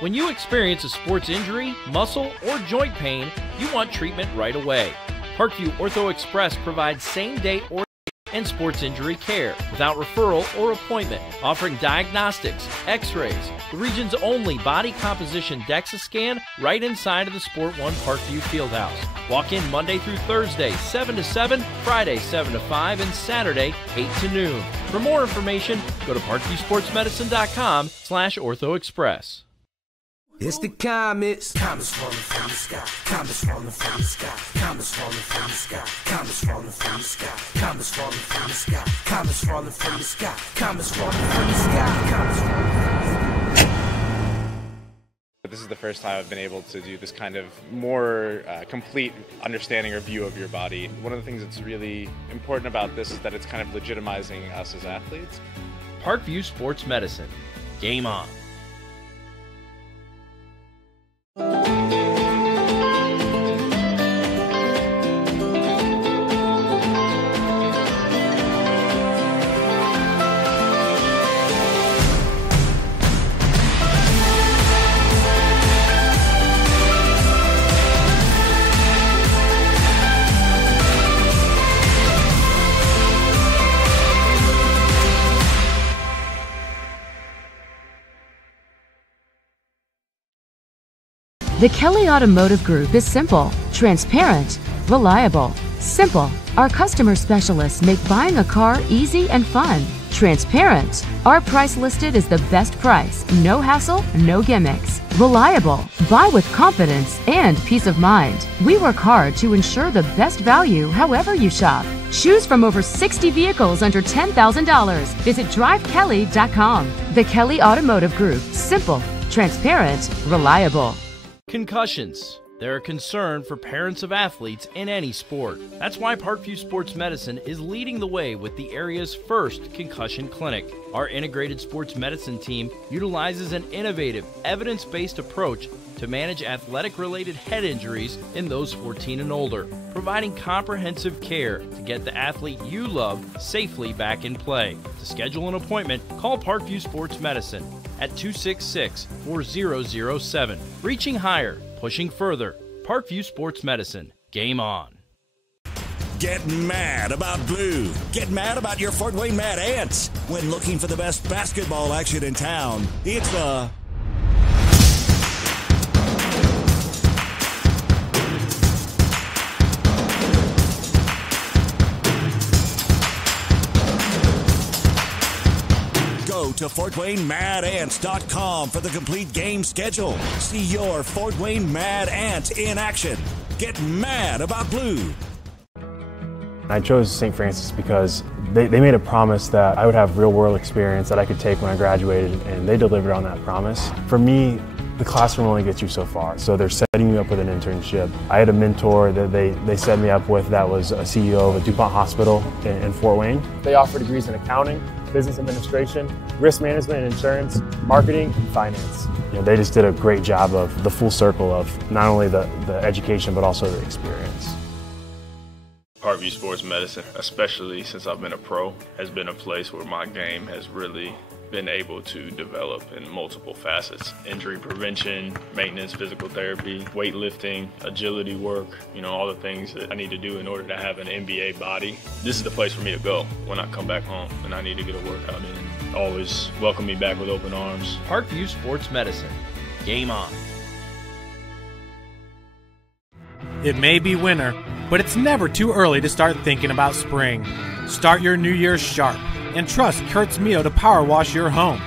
When you experience a sports injury, muscle, or joint pain, you want treatment right away. Parkview Ortho Express provides same-day ortho and sports injury care without referral or appointment, offering diagnostics, x-rays, the region's only body composition DEXA scan right inside of the Sport One Parkview Fieldhouse. Walk in Monday through Thursday, 7 to 7, Friday, 7 to 5, and Saturday, 8 to noon. For more information, go to parkviewsportsmedicine.com/orthoexpress. It's the comets. Comets falling from the sky. Comets falling from the sky. Comets falling from the sky. Comets falling from the sky. Comets falling from the sky. Comets falling from the sky. Comets falling from the sky. Comets falling from the sky. This is the first time I've been able to do this kind of more complete understanding or view of your body. One of the things that's really important about this is that it's kind of legitimizing us as athletes. Parkview Sports Medicine. Game on. The Kelly Automotive Group is simple, transparent, reliable. Simple. Our customer specialists make buying a car easy and fun. Transparent. Our price listed is the best price. No hassle, no gimmicks. Reliable. Buy with confidence and peace of mind. We work hard to ensure the best value however you shop. Choose from over 60 vehicles under $10,000. Visit drivekelly.com. The Kelly Automotive Group. Simple, transparent, reliable. Concussions. They're a concern for parents of athletes in any sport. That's why Parkview Sports Medicine is leading the way with the area's first concussion clinic. Our integrated sports medicine team utilizes an innovative, evidence-based approach to manage athletic-related head injuries in those 14 and older, providing comprehensive care to get the athlete you love safely back in play. To schedule an appointment, call Parkview Sports Medicine at 266-4007. Reaching higher, pushing further. Parkview Sports Medicine. Game on. Get mad about blue. Get mad about your Fort Wayne Mad Ants. When looking for the best basketball action in town, it's the Go to FortWayneMadAnts.com for the complete game schedule. See your Fort Wayne Mad Ants in action. Get mad about blue. I chose St. Francis because they made a promise that I would have real-world experience that I could take when I graduated, and they delivered on that promise. For me, the classroom only gets you so far, so they're setting you up with an internship. I had a mentor that they set me up with that was a CEO of a DuPont hospital in Fort Wayne. They offer degrees in accounting, business administration, risk management and insurance, marketing, and finance. They just did a great job of the full circle of not only the education but also the experience. Parkview Sports Medicine, especially since I've been a pro, has been a place where my game has really been able to develop in multiple facets. Injury prevention, maintenance, physical therapy, weightlifting, agility work, all the things that I need to do in order to have an NBA body. This is the place for me to go when I come back home and I need to get a workout in. Always welcome me back with open arms. Parkview Sports Medicine. Game on. It may be winter, but it's never too early to start thinking about spring. Start your new year sharp and trust Kurt's Mio to power wash your home.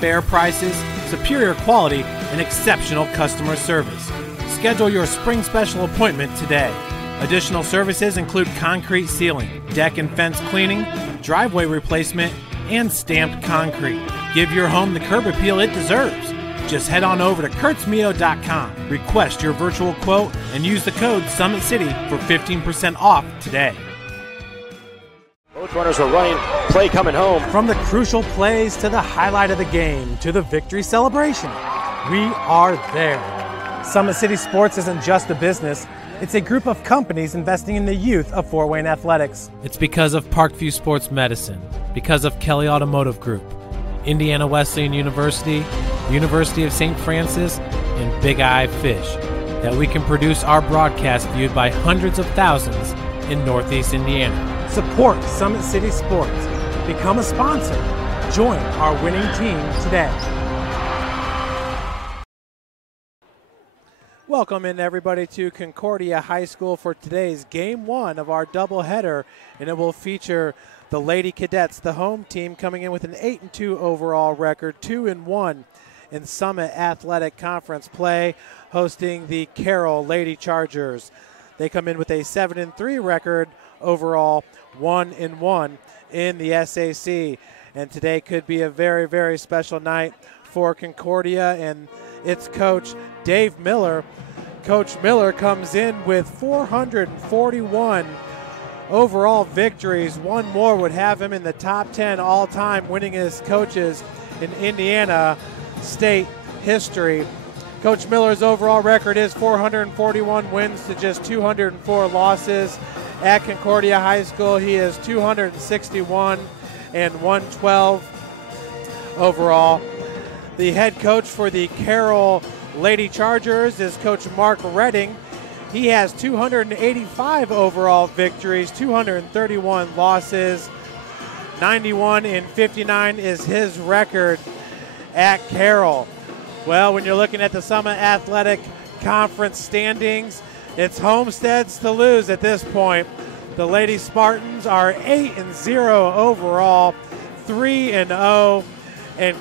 Fair prices, superior quality, and exceptional customer service. Schedule your spring special appointment today. Additional services include concrete sealing, deck and fence cleaning, driveway replacement, and stamped concrete. Give your home the curb appeal it deserves. Just head on over to kurtzmio.com, request your virtual quote, and use the code SummitCity for 15% off today. Both runners are running, play coming home. From the crucial plays to the highlight of the game to the victory celebration, we are there. Summit City Sports isn't just a business, it's a group of companies investing in the youth of Fort Wayne athletics. It's because of Parkview Sports Medicine, because of Kelly Automotive Group, Indiana Wesleyan University, the University of St. Francis, and Big Eye Fish, that we can produce our broadcast viewed by hundreds of thousands in Northeast Indiana. Support Summit City Sports. Become a sponsor. Join our winning team today. Welcome in, everybody, to Concordia High School for today's Game 1 of our doubleheader, and it will feature the Lady Cadets, the home team, coming in with an 8-2 overall record, 2-1 in Summit Athletic Conference play, hosting the Carroll Lady Chargers. They come in with a 7-3 record overall, 1-1 in the SAC. And today could be a very, very special night for Concordia and its coach, Dave Miller. Coach Miller comes in with 441 overall victories. One more would have him in the top 10 all-time winningest coaches in Indiana State history. Coach Miller's overall record is 441 wins to just 204 losses. At Concordia High School, he is 261 and 112 overall. The head coach for the Carroll Lady Chargers is Coach Mark Redding. He has 285 overall victories, 231 losses. 91 and 59 is his record at Carroll. Well, when you're looking at the Summit Athletic Conference standings, it's Homesteads to lose at this point. The Lady Spartans are 8-0 overall, 3-0 in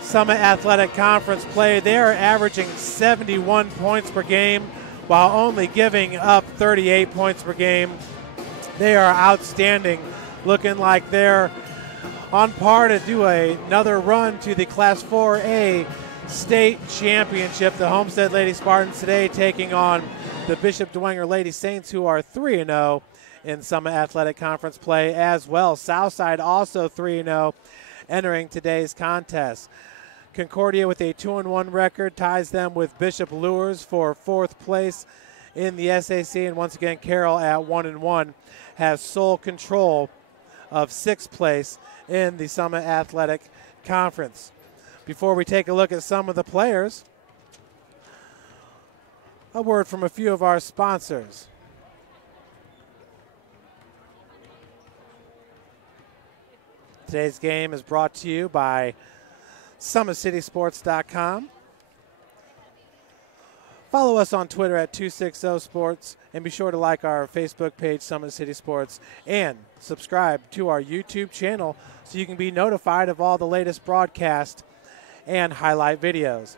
Summit Athletic Conference play. They are averaging 71 points per game while only giving up 38 points per game. They are outstanding, looking like they're on par to do another run to the Class 4A state championship. The Homestead Lady Spartans today taking on the Bishop Dwenger Lady Saints, who are 3-0 in Summit Athletic Conference play as well. Southside also 3-0 entering today's contest. Concordia with a 2-1 record ties them with Bishop Lures for fourth place in the SAC, and once again Carroll at 1-1 has sole control of sixth place in the Summit Athletic Conference. Before we take a look at some of the players, a word from a few of our sponsors. Today's game is brought to you by SummitCitySports.com. Follow us on Twitter at 260sports, and be sure to like our Facebook page, Summit City Sports, and subscribe to our YouTube channel so you can be notified of all the latest broadcasts and highlight videos.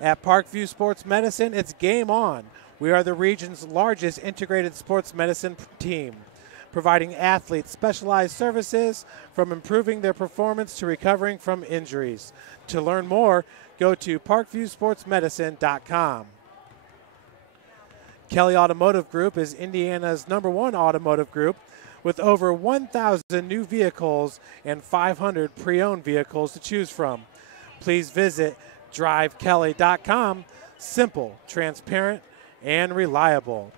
At Parkview Sports Medicine, it's game on. We are the region's largest integrated sports medicine team, providing athletes specialized services from improving their performance to recovering from injuries. To learn more, go to parkviewsportsmedicine.com. Kelly Automotive Group is Indiana's #1 automotive group with over 1,000 new vehicles and 500 pre-owned vehicles to choose from. Please visit drivekelly.com. Simple, transparent, and reliable.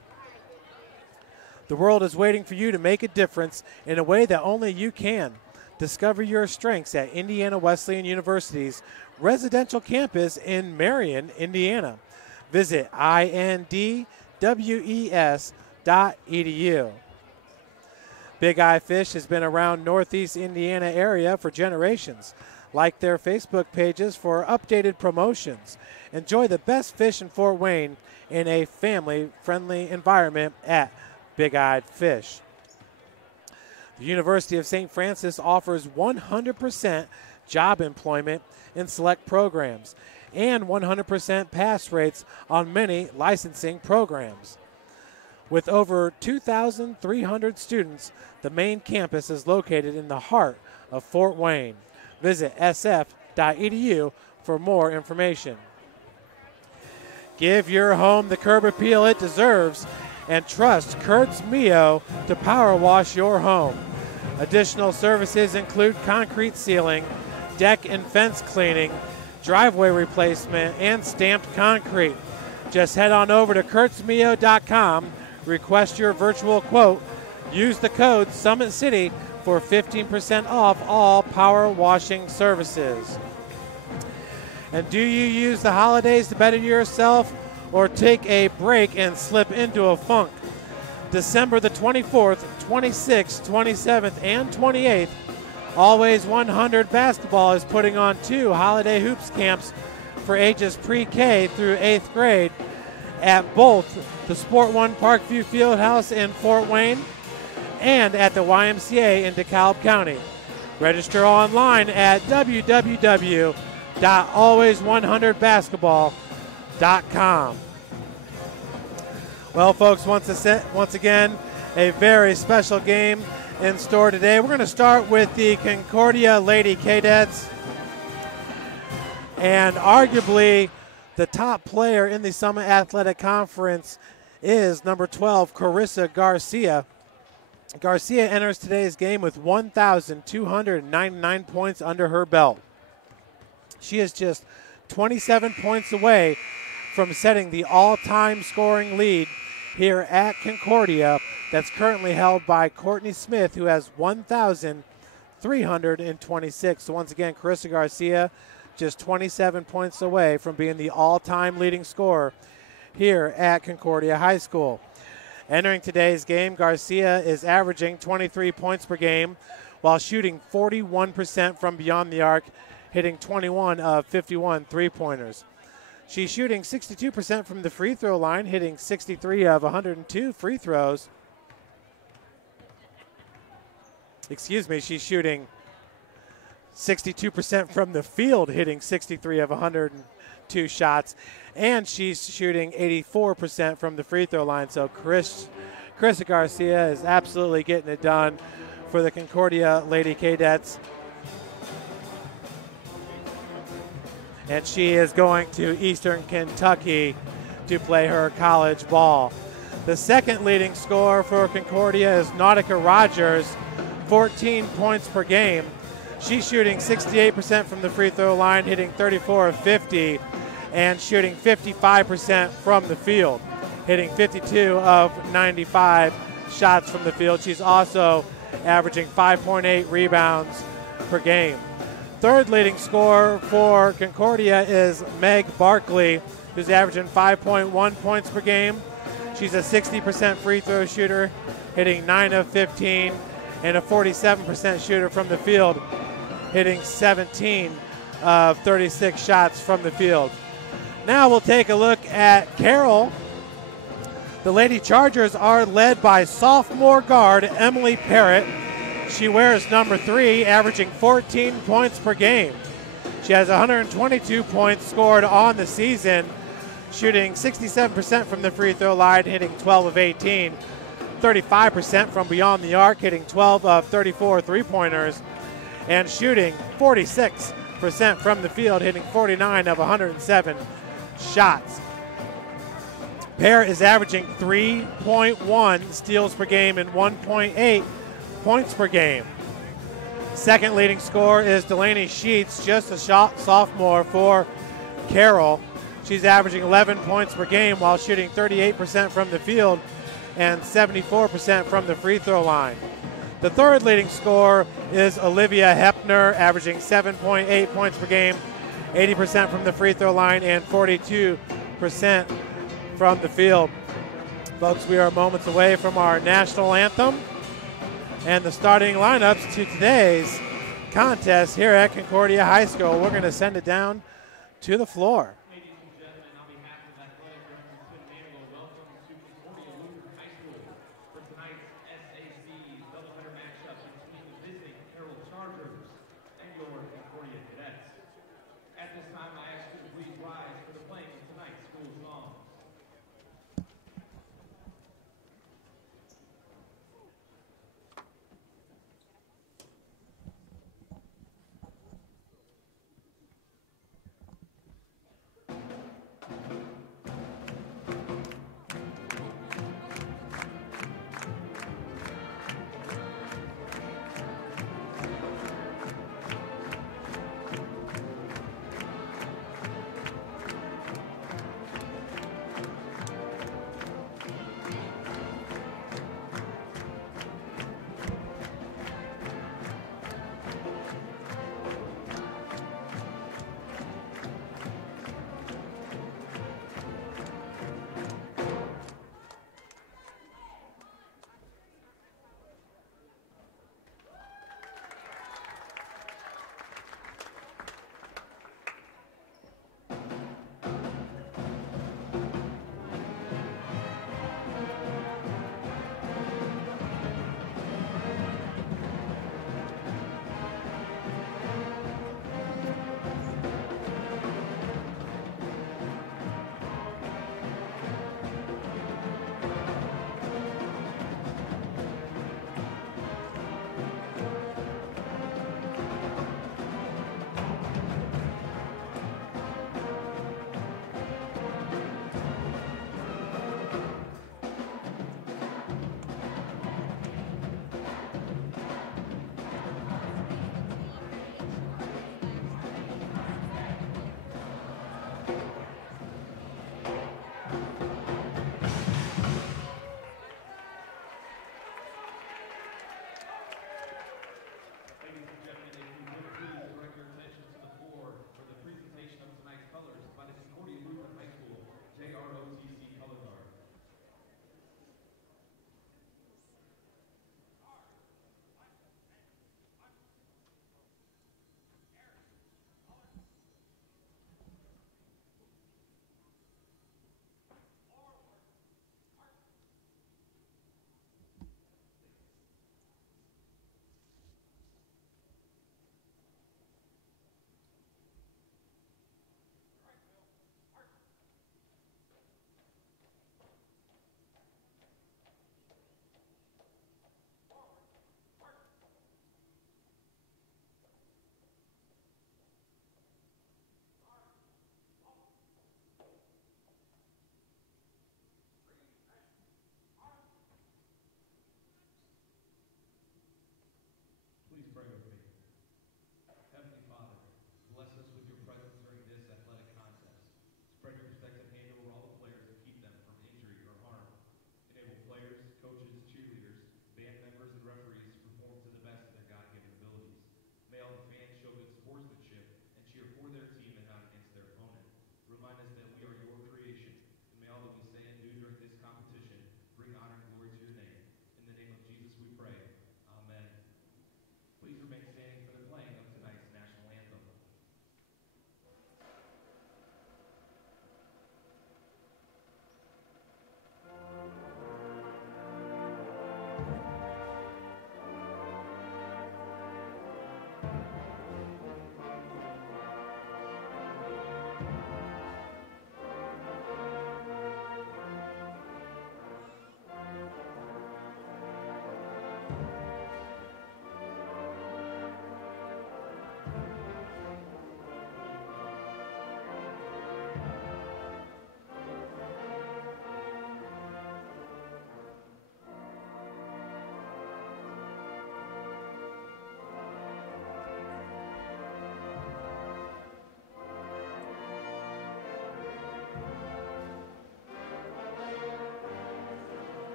The world is waiting for you to make a difference in a way that only you can. Discover your strengths at Indiana Wesleyan University's residential campus in Marion, Indiana. Visit indwes.edu. Big Eye Fish has been around Northeast Indiana area for generations. Like their Facebook pages for updated promotions. Enjoy the best fish in Fort Wayne in a family-friendly environment at Big Eyed Fish. The University of St. Francis offers 100% job employment in select programs and 100% pass rates on many licensing programs. With over 2,300 students, the main campus is located in the heart of Fort Wayne. Visit sf.edu for more information. Give your home the curb appeal it deserves and trust Kurtz Mio to power wash your home. Additional services include concrete sealing, deck and fence cleaning, driveway replacement, and stamped concrete. Just head on over to kurtzmio.com, request your virtual quote, use the code Summit City for 15% off all power washing services. And do you use the holidays to better yourself or take a break and slip into a funk? December the 24th, 26th, 27th, and 28th, Always 100 Basketball is putting on 2 holiday hoops camps for ages pre-K through 8th grade at both the Sport One Parkview Fieldhouse in Fort Wayne and at the YMCA in DeKalb County. Register online at www.always100basketball.com. Well, folks, once again, a very special game in store today. We're going to start with the Concordia Lady Cadets. And arguably the top player in the Summit Athletic Conference is number 12, Carissa Garcia. Garcia enters today's game with 1,299 points under her belt. She is just 27 points away from setting the all-time scoring lead here at Concordia that's currently held by Courtney Smith, who has 1,326. So once again, Carissa Garcia just 27 points away from being the all-time leading scorer here at Concordia High School. Entering today's game, Garcia is averaging 23 points per game while shooting 41% from beyond the arc, hitting 21 of 51 three-pointers. She's shooting 62% from the free throw line, hitting 63 of 102 free throws. She's shooting 62% from the field, hitting 63 of 102 shots. And she's shooting 84% from the free throw line. So Carissa Garcia is absolutely getting it done for the Concordia Lady Cadets. And she is going to Eastern Kentucky to play her college ball. The second leading scorer for Concordia is Nautica Rogers, 14 points per game. She's shooting 68% from the free throw line, hitting 34 of 50, and shooting 55% from the field, hitting 52 of 95 shots from the field. She's also averaging 5.8 rebounds per game. Third leading scorer for Concordia is Meg Barkley, who's averaging 5.1 points per game. She's a 60% free throw shooter, hitting 9 of 15, and a 47% shooter from the field, hitting 17 of 36 shots from the field. Now we'll take a look at Carroll. The Lady Chargers are led by sophomore guard Emily Parrott. She wears number 3, averaging 14 points per game. She has 122 points scored on the season, shooting 67% from the free throw line, hitting 12 of 18, 35% from beyond the arc, hitting 12 of 34 three-pointers, and shooting 46% from the field, hitting 49 of 107 shots. Parrott is averaging 3.1 steals per game and 1.8 points per game. Second leading scorer is Delaney Sheets, just a sophomore for Carroll. She's averaging 11 points per game while shooting 38% from the field and 74% from the free throw line. The third leading scorer is Olivia Hepner, averaging 7.8 points per game, 80% from the free throw line and 42% from the field. Folks, we are moments away from our national anthem and the starting lineups to today's contest here at Concordia High School. We're going to send it down to the floor.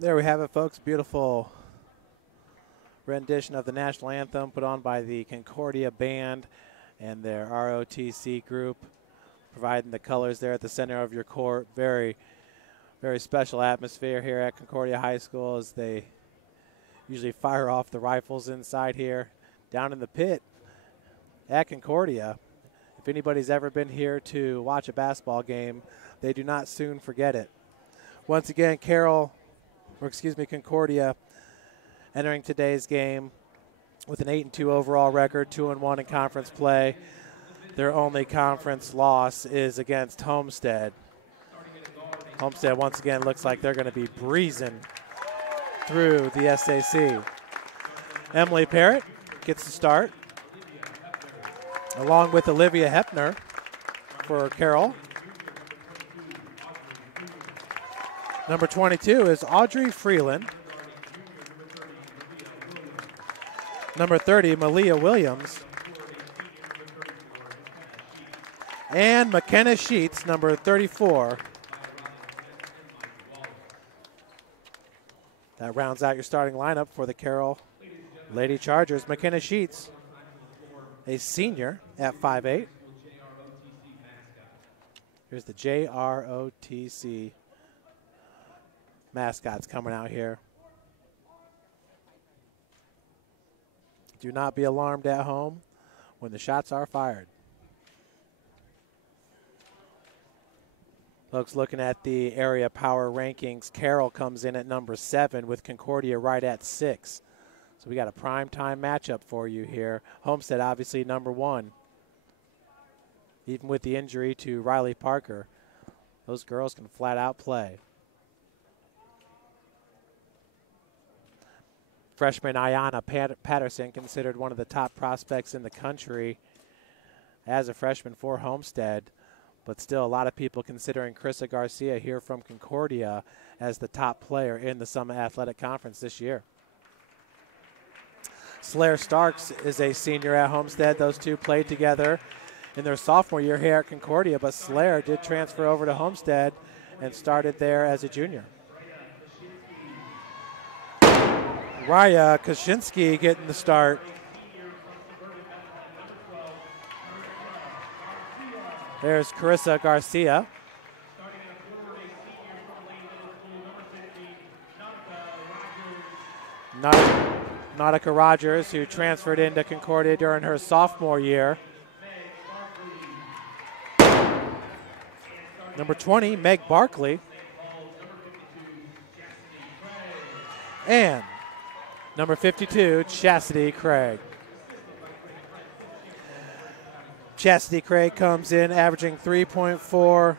There we have it, folks. Beautiful rendition of the national anthem put on by the Concordia Band and their ROTC group, providing the colors there at the center of your court. Very, very special atmosphere here at Concordia High School as they usually fire off the rifles inside here. Down in the pit at Concordia, if anybody's ever been here to watch a basketball game, they do not soon forget it. Once again, Concordia entering today's game with an 8-2 overall record, 2-1 in conference play. Their only conference loss is against Homestead. Homestead once again looks like they're going to be breezing through the SAC. Emily Parrott gets the start, along with Olivia Hepner for Carroll. Number 22 is Audrey Freeland. Number 30, Malia Williams. And McKenna Sheets, number 34. That rounds out your starting lineup for the Carroll Lady Chargers. McKenna Sheets, a senior at 5'8". Here's the JROTC mascots coming out here. Do not be alarmed at home when the shots are fired. Folks, looking at the area power rankings, Carroll comes in at number 7 with Concordia right at 6. So we got a prime time matchup for you here. Homestead obviously number 1. Even with the injury to Riley Parker, those girls can flat out play. Freshman Ayanna Patterson, considered one of the top prospects in the country as a freshman for Homestead, but still a lot of people considering Carissa Garcia here from Concordia as the top player in the Summit Athletic Conference this year. Slayer Starks is a senior at Homestead. Those two played together in their sophomore year here at Concordia, but Slayer did transfer over to Homestead and started there as a junior. Raya Kaczynski getting the start. There's Carissa Garcia. Nautica Rogers, who transferred into Concordia during her sophomore year. Number 20, Meg Barkley. And number 52, Chastity Craig. Chastity Craig comes in averaging 3.4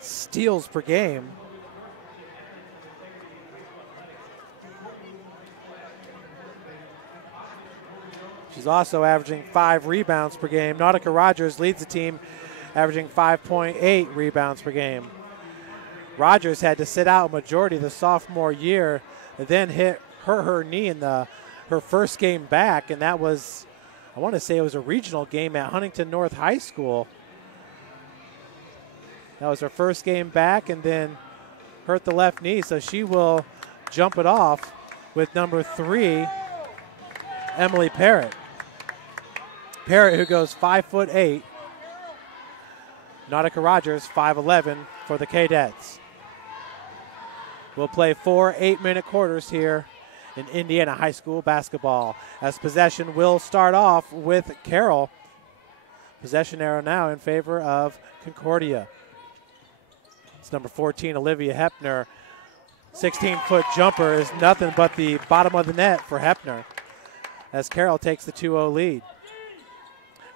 steals per game. She's also averaging 5 rebounds per game. Nautica Rogers leads the team, averaging 5.8 rebounds per game. Rogers had to sit out a majority of the sophomore year, and then hurt her knee in her first game back, and that was, I want to say it was a regional game at Huntington North High School. That was her first game back, and then hurt the left knee, so she will jump it off with number 3, Emily Parrott. Parrott, who goes 5'8". Nautica Rogers, 5'11" for the Cadets. We'll play 4 8-minute quarters here in Indiana high school basketball, as possession will start off with Carroll. Possession arrow now in favor of Concordia. It's number 14, Olivia Hepner. 16-foot jumper is nothing but the bottom of the net for Hepner, as Carroll takes the 2-0 lead.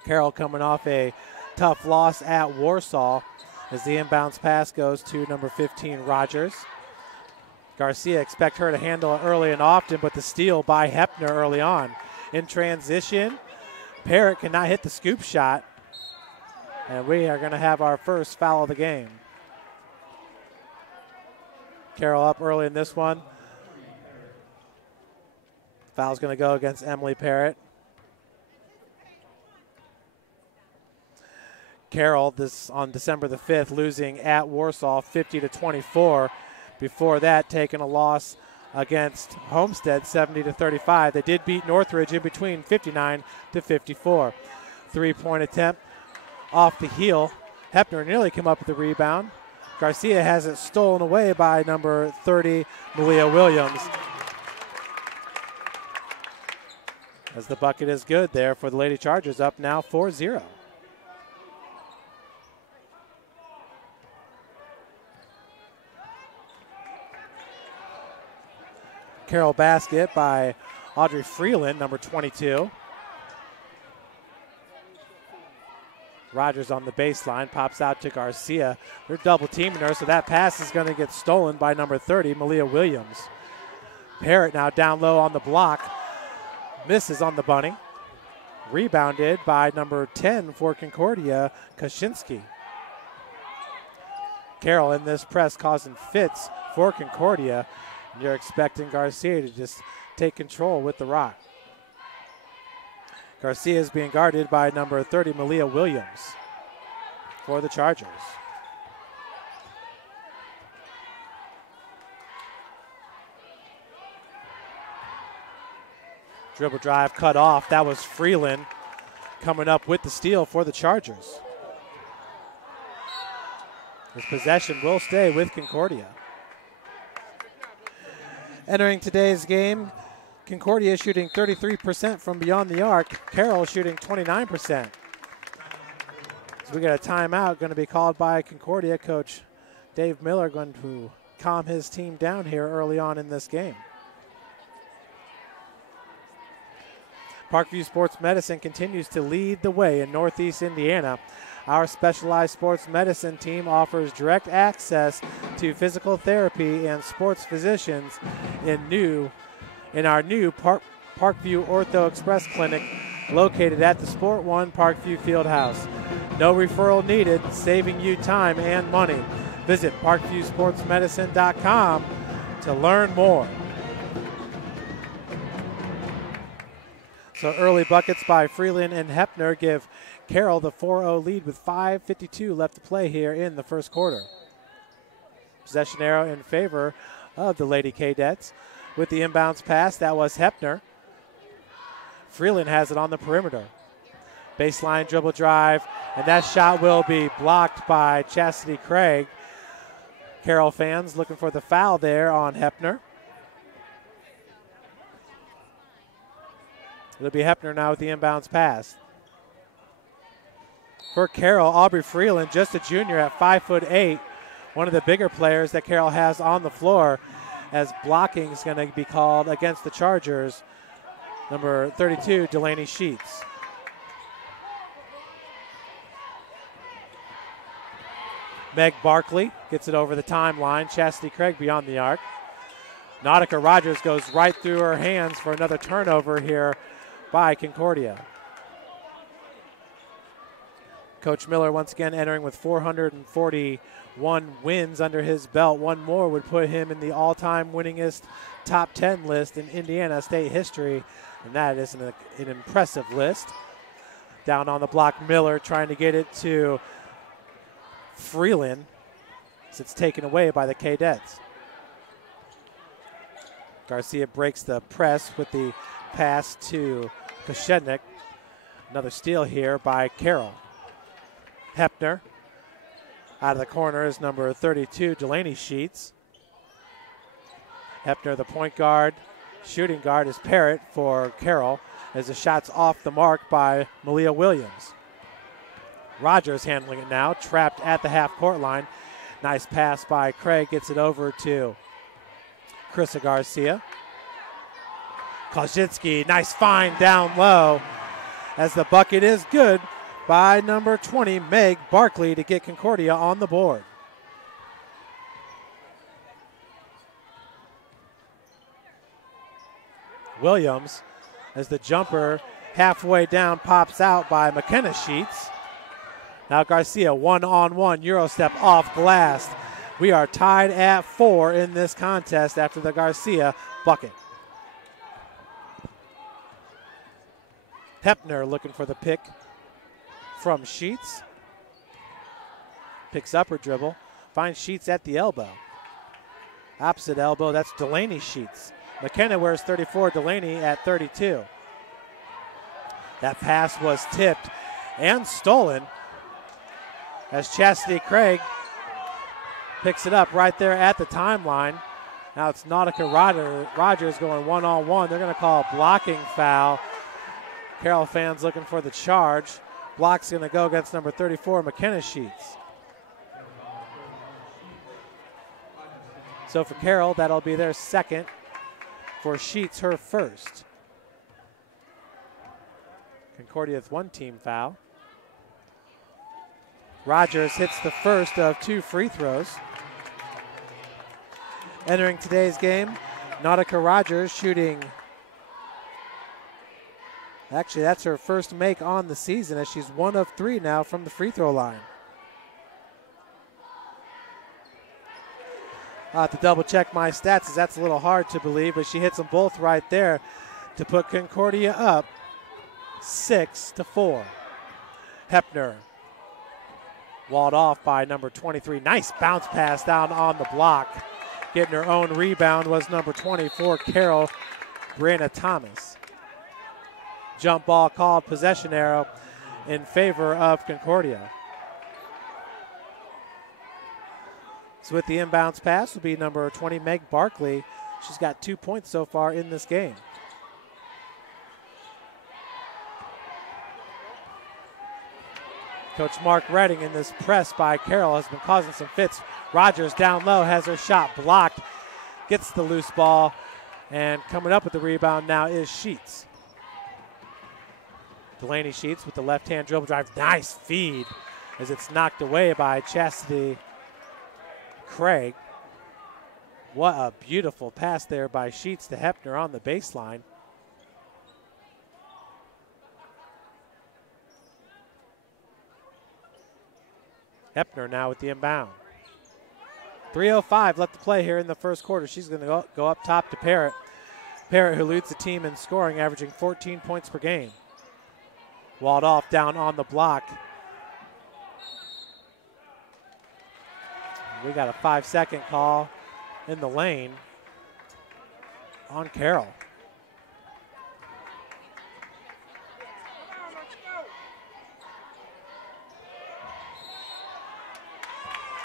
Carroll coming off a tough loss at Warsaw, as the inbounds pass goes to number 15, Rogers. Garcia, expect her to handle it early and often, but the steal by Hepner early on. In transition, Parrott cannot hit the scoop shot, and we are going to have our first foul of the game. Carroll up early in this one. Foul's going to go against Emily Parrott. Carroll this on December the 5th, losing at Warsaw 50-24. Before that, taking a loss against Homestead 70-35. They did beat Northridge in between 59-54. 3-point attempt off the heel. Hepner nearly came up with the rebound. Garcia has it stolen away by number 30, Malia Williams. As the bucket is good there for the Lady Chargers, up now 4-0. Carroll basket by Audrey Freeland, number 22. Rogers on the baseline, pops out to Garcia. They're double teaming her, so that pass is going to get stolen by number 30, Malia Williams. Parrott now down low on the block. Misses on the bunny. Rebounded by number 10 for Concordia, Kaczynski. Carroll in this press causing fits for Concordia. You're expecting Garcia to just take control with the rock. Garcia is being guarded by number 30, Malia Williams, for the Chargers. Dribble drive cut off. That was Freeland coming up with the steal for the Chargers. This possession will stay with Concordia. Entering today's game, Concordia shooting 33% from beyond the arc. Carroll shooting 29%. So we got a timeout going to be called by Concordia. Coach Dave Miller going to calm his team down here early on in this game. Parkview Sports Medicine continues to lead the way in Northeast Indiana. Our specialized sports medicine team offers direct access to physical therapy and sports physicians in our new Parkview Ortho Express Clinic located at the Sport One Parkview Fieldhouse. No referral needed, saving you time and money. Visit parkviewsportsmedicine.com to learn more. So early buckets by Freeland and Hepner give Carroll the 4-0 lead with 5:52 left to play here in the first quarter. Possession arrow in favor of the Lady Cadets. With the inbounds pass, that was Hepner. Freeland has it on the perimeter. Baseline dribble drive, and that shot will be blocked by Chastity Craig. Carroll fans looking for the foul there on Hepner. It'll be Hepner now with the inbounds pass. For Carroll, Aubrey Freeland, just a junior at 5'8", one of the bigger players that Carroll has on the floor, as blocking is going to be called against the Chargers. Number 32, Delaney Sheets. Meg Barkley gets it over the timeline. Chastity Craig beyond the arc. Nautica Rogers goes right through her hands for another turnover here by Concordia. Coach Miller once again entering with 441 wins under his belt. One more would put him in the all-time winningest top 10 list in Indiana State history, and that is an impressive list. Down on the block, Miller trying to get it to Freeland as it's taken away by the Cadets. Garcia breaks the press with the pass to Koshednik. Another steal here by Carroll. Hepner out of the corner is number 32, Delaney Sheets. Hepner, the point guard. Shooting guard is Parrott for Carroll as the shot's off the mark by Malia Williams. Rogers handling it now, trapped at the half-court line. Nice pass by Craig, gets it over to Krista Garcia. Kozinski, nice find down low as the bucket is good by number 20, Meg Barkley, to get Concordia on the board. Williams, as the jumper halfway down, pops out by McKenna Sheets. Now Garcia, one-on-one, Euro step off glass. We are tied at 4 in this contest after the Garcia bucket. Hepner looking for the pick from Sheets. Picks up her dribble. Finds Sheets at the elbow. Opposite elbow, that's Delaney Sheets. McKenna wears 34, Delaney at 32. That pass was tipped and stolen as Chastity Craig picks it up right there at the timeline. Now it's Nautica Rogers going one-on-one. They're going to call a blocking foul. Carroll fans looking for the charge. Block's going to go against number 34, McKenna Sheets. So for Carroll, that'll be their second. For Sheets, her first. Concordia with one team foul. Rogers hits the first of 2 free throws. Entering today's game, Nautica Rogers shooting. Actually, that's her first make on the season as she's 1 of 3 now from the free throw line. I'll have to double check my stats as that's a little hard to believe, but she hits them both right there to put Concordia up 6-4. Hepner walled off by number 23. Nice bounce pass down on the block. Getting her own rebound was number 24, Carroll, Brianna Thomas. Jump ball called, possession arrow in favor of Concordia. So with the inbounds pass will be number 20, Meg Barkley. She's got 2 points so far in this game. Coach Mark Redding in this press by Carroll has been causing some fits. Rogers down low has her shot blocked, gets the loose ball, and coming up with the rebound now is Sheets. Delaney Sheets with the left-hand dribble drive. Nice feed as it's knocked away by Chastity Craig. What a beautiful pass there by Sheets to Hepner on the baseline. Hepner now with the inbound. 3:05 left to play here in the first quarter. She's going to go up top to Parrott. Parrott, who leads the team in scoring, averaging 14 points per game. Walled off down on the block. We got a 5-second call in the lane on Carroll.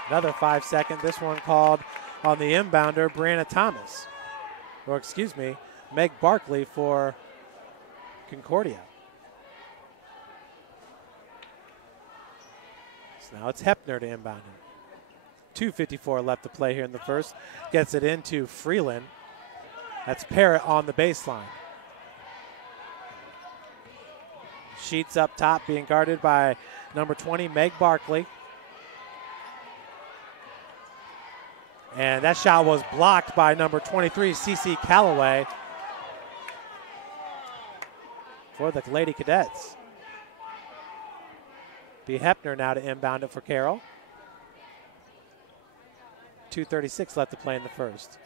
Another 5-second, this one called on the inbounder, Brianna Thomas. Or excuse me, Meg Barkley for Concordia. So now it's Hepner to inbound him. 2:54 left to play here in the first. Gets it into Freeland. That's Parrott on the baseline. Sheets up top being guarded by number 20, Meg Barkley. And that shot was blocked by number 23, CC Calloway for the Lady Cadets. Be Hepner now to inbound it for Carroll. 2:36 left to play in the first.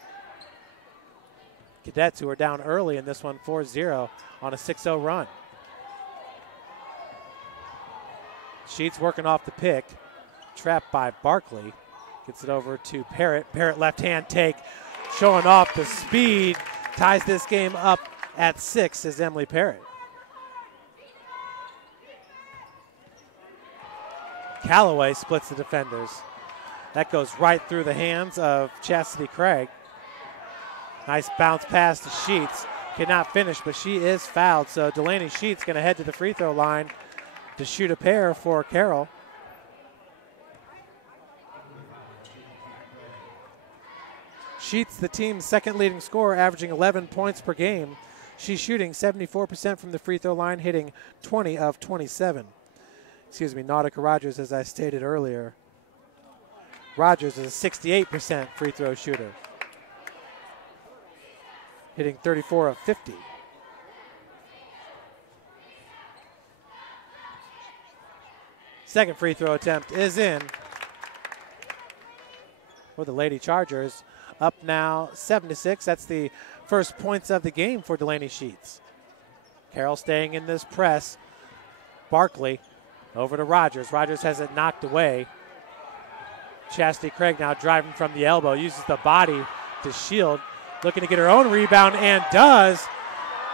Cadets, who are down early in this one, 4-0 on a 6-0 run. Sheets working off the pick. Trapped by Barkley. Gets it over to Parrott. Parrott left-hand take, showing off the speed. Ties this game up at 6 is Emily Parrott. Calloway splits the defenders. That goes right through the hands of Chastity Craig. Nice bounce pass to Sheets. Cannot finish, but she is fouled. So Delaney Sheets going to head to the free throw line to shoot a pair for Carroll. Sheets, the team's second leading scorer, averaging 11 points per game. She's shooting 74% from the free throw line, hitting 20 of 27. Excuse me, Nautica Rogers, as I stated earlier. Rogers is a 68% free throw shooter, hitting 34 of 50. Second free throw attempt is in for the Lady Chargers. Up now 7-6. That's the first points of the game for Delaney Sheets. Carroll staying in this press. Barkley over to Rogers. Rogers has it knocked away. Chastity Craig now driving from the elbow, uses the body to shield, looking to get her own rebound, and does.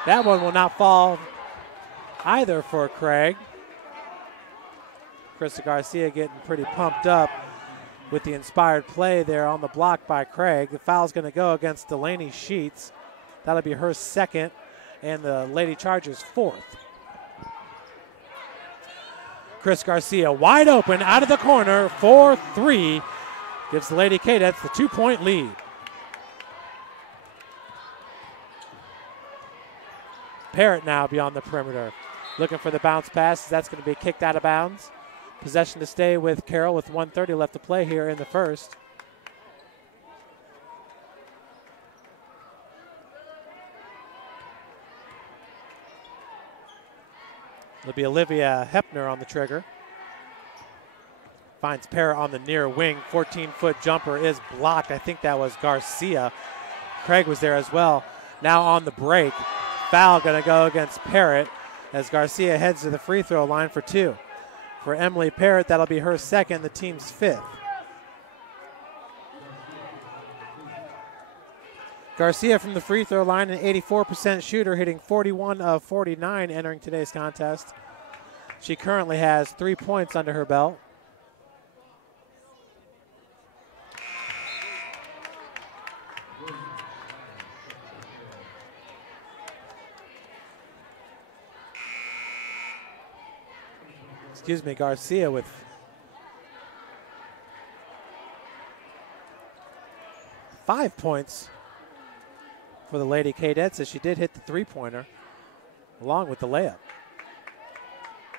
That one will not fall either for Craig. Krista Garcia getting pretty pumped up with the inspired play there on the block by Craig. The foul's going to go against Delaney Sheets. That'll be her second, and the Lady Chargers' fourth. Chris Garcia wide open out of the corner for 3. Gives the Lady Cadets the 2-point lead. Parrott now beyond the perimeter. Looking for the bounce pass. That's going to be kicked out of bounds. Possession to stay with Carroll with 1:30 left to play here in the first. It'll be Olivia Hepner on the trigger. Finds Parrott on the near wing. 14-foot jumper is blocked. I think that was Garcia. Craig was there as well. Now on the break. Foul going to go against Parrott as Garcia heads to the free throw line for 2. For Emily Parrott, that'll be her second, the team's 5th. Garcia from the free throw line, an 84% shooter, hitting 41 of 49 entering today's contest. She currently has 3 points under her belt. Garcia with 5 points for the Lady Cadets as she did hit the 3-pointer along with the layup.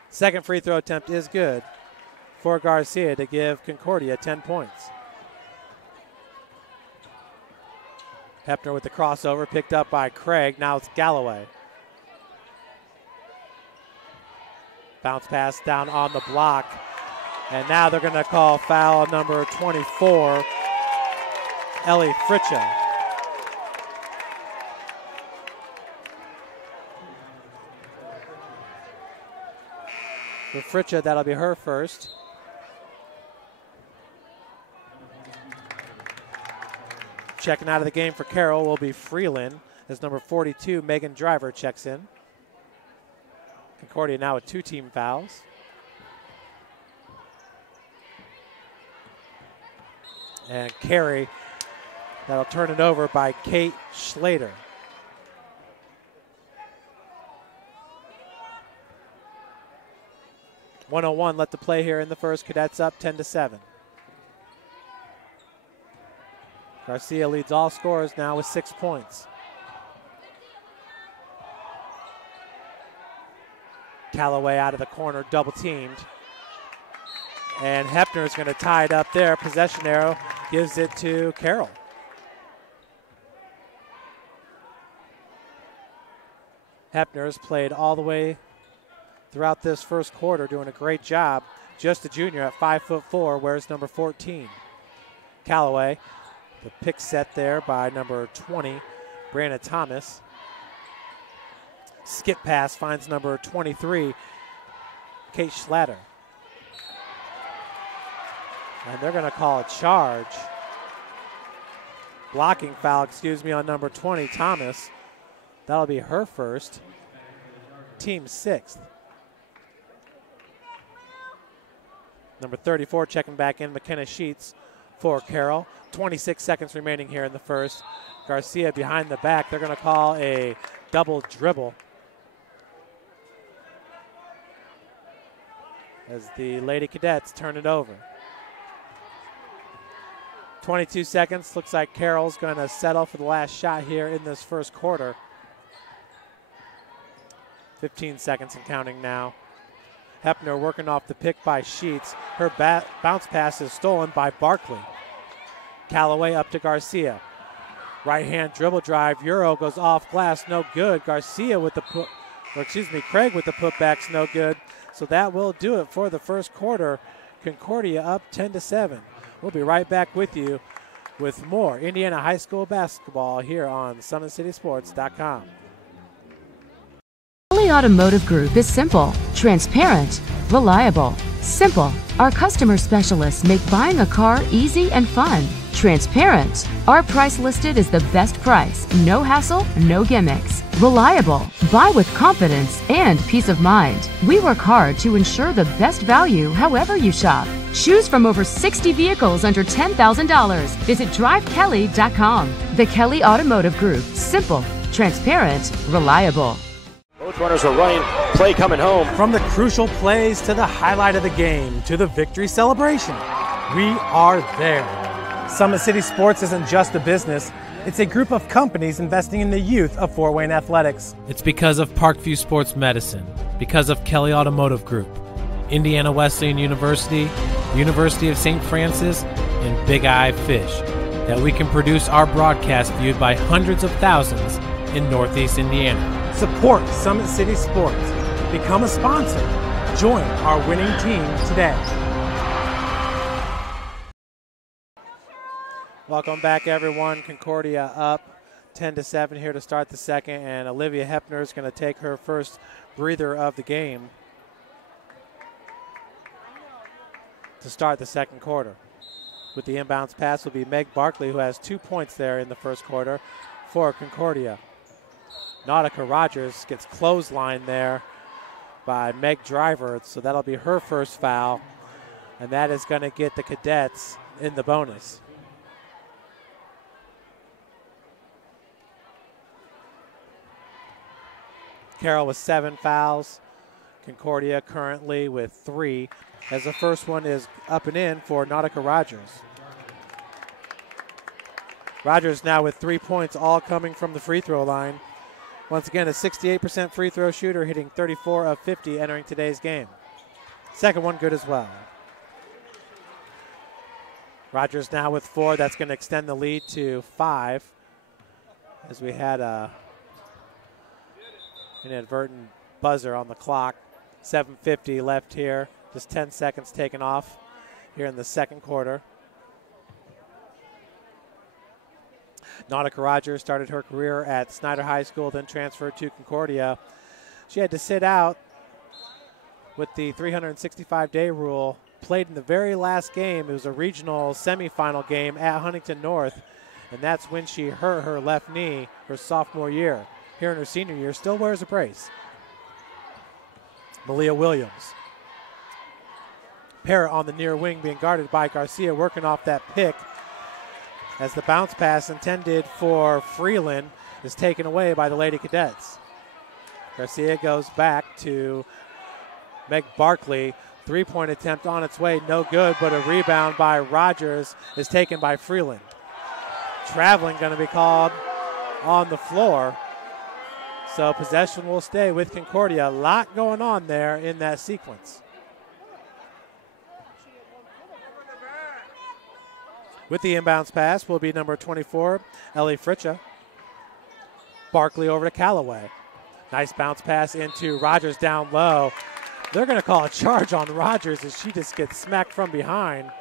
Second free throw attempt is good for Garcia to give Concordia 10 points. Hepner with the crossover picked up by Craig. Now it's Galloway. Bounce pass down on the block. And now they're going to call foul number 24, Ellie Fritcha. For Fritcha, that'll be her first. Checking out of the game for Carroll will be Freeland as number 42, Megan Driver, checks in. Concordia now with 2 team fouls. And carry, that'll turn it over by Kate Schlater. .101 left to play here in the first. Cadets up 10-7. Garcia leads all scorers now with 6 points. Callaway out of the corner, double teamed. And Hepner is going to tie it up there. Possession arrow gives it to Carroll. Hepner has played all the way throughout this first quarter, doing a great job. Just a junior at 5'4", wears number 14. Callaway, the pick set there by number 20, Brandon Thomas. Skip pass finds number 23, Kate Schlatter. And they're going to call a charge. Blocking foul, on number 20, Thomas. That'll be her first. Team 6th. Number 34 checking back in, McKenna Sheets for Carroll. 26 seconds remaining here in the first. Garcia behind the back. They're going to call a double dribble as the Lady Cadets turn it over. 22 seconds. Looks like Carroll's going to settle for the last shot here in this first quarter. 15 seconds and counting now. Hepner working off the pick by Sheets. Her bounce pass is stolen by Barkley. Callaway up to Garcia. Right hand dribble drive. Euro goes off glass. No good. Garcia with the Craig with the putbacks. No good. So that will do it for the first quarter. Concordia up 10-7. We'll be right back with you with more Indiana High School basketball here on SummitCitySports.com. Kelly Automotive Group is simple, transparent, reliable. Simple. Our customer specialists make buying a car easy and fun. Transparent. Our price listed is the best price. No hassle, no gimmicks. Reliable. Buy with confidence and peace of mind. We work hard to ensure the best value however you shop. Choose from over 60 vehicles under $10,000. Visit drivekelly.com. The Kelly Automotive Group. Simple, transparent, reliable. Both runners are running, play coming home. From the crucial plays to the highlight of the game to the victory celebration, we are there. Summit City Sports isn't just a business, it's a group of companies investing in the youth of Fort Wayne athletics. It's because of Parkview Sports Medicine, because of Kelly Automotive Group, Indiana Wesleyan University, University of St. Francis, and Big Eye Fish, that we can produce our broadcast viewed by hundreds of thousands in Northeast Indiana. Support Summit City Sports. Become a sponsor. Join our winning team today. Welcome back, everyone. Concordia up 10-7 here to start the second, and Olivia Hepner is going to take her first breather of the game to start the second quarter. With the inbounds pass will be Meg Barkley, who has 2 points there in the first quarter for Concordia. Nautica Rogers gets clotheslined there by Meg Driver, so that'll be her first foul, and that is going to get the Cadets in the bonus. Carroll with 7 fouls. Concordia currently with 3, as the first one is up and in for Nautica Rogers. Rogers now with 3 points, all coming from the free throw line. Once again, a 68% free throw shooter, hitting 34 of 50 entering today's game. Second one good as well. Rogers now with 4. That's going to extend the lead to 5, as we had an inadvertent buzzer on the clock. 7:50 left here. Just 10 seconds taken off here in the second quarter. Nautica Rogers started her career at Snyder High School, then transferred to Concordia. She had to sit out with the 365-day rule. Played in the very last game. It was a regional semifinal game at Huntington North, and that's when she hurt her left knee her sophomore year. Here in her senior year, still wears a brace. Malia Williams. Parrott on the near wing being guarded by Garcia, working off that pick, as the bounce pass intended for Freeland is taken away by the Lady Cadets. Garcia goes back to Meg Barkley. Three-point attempt on its way, no good, but a rebound by Rogers is taken by Freeland. Traveling going to be called on the floor. So possession will stay with Concordia. A lot going on there in that sequence. With the inbounds pass will be number 24, Ellie Fritcha. Barkley over to Callaway. Nice bounce pass into Rogers down low. They're going to call a charge on Rogers as she just gets smacked from behind.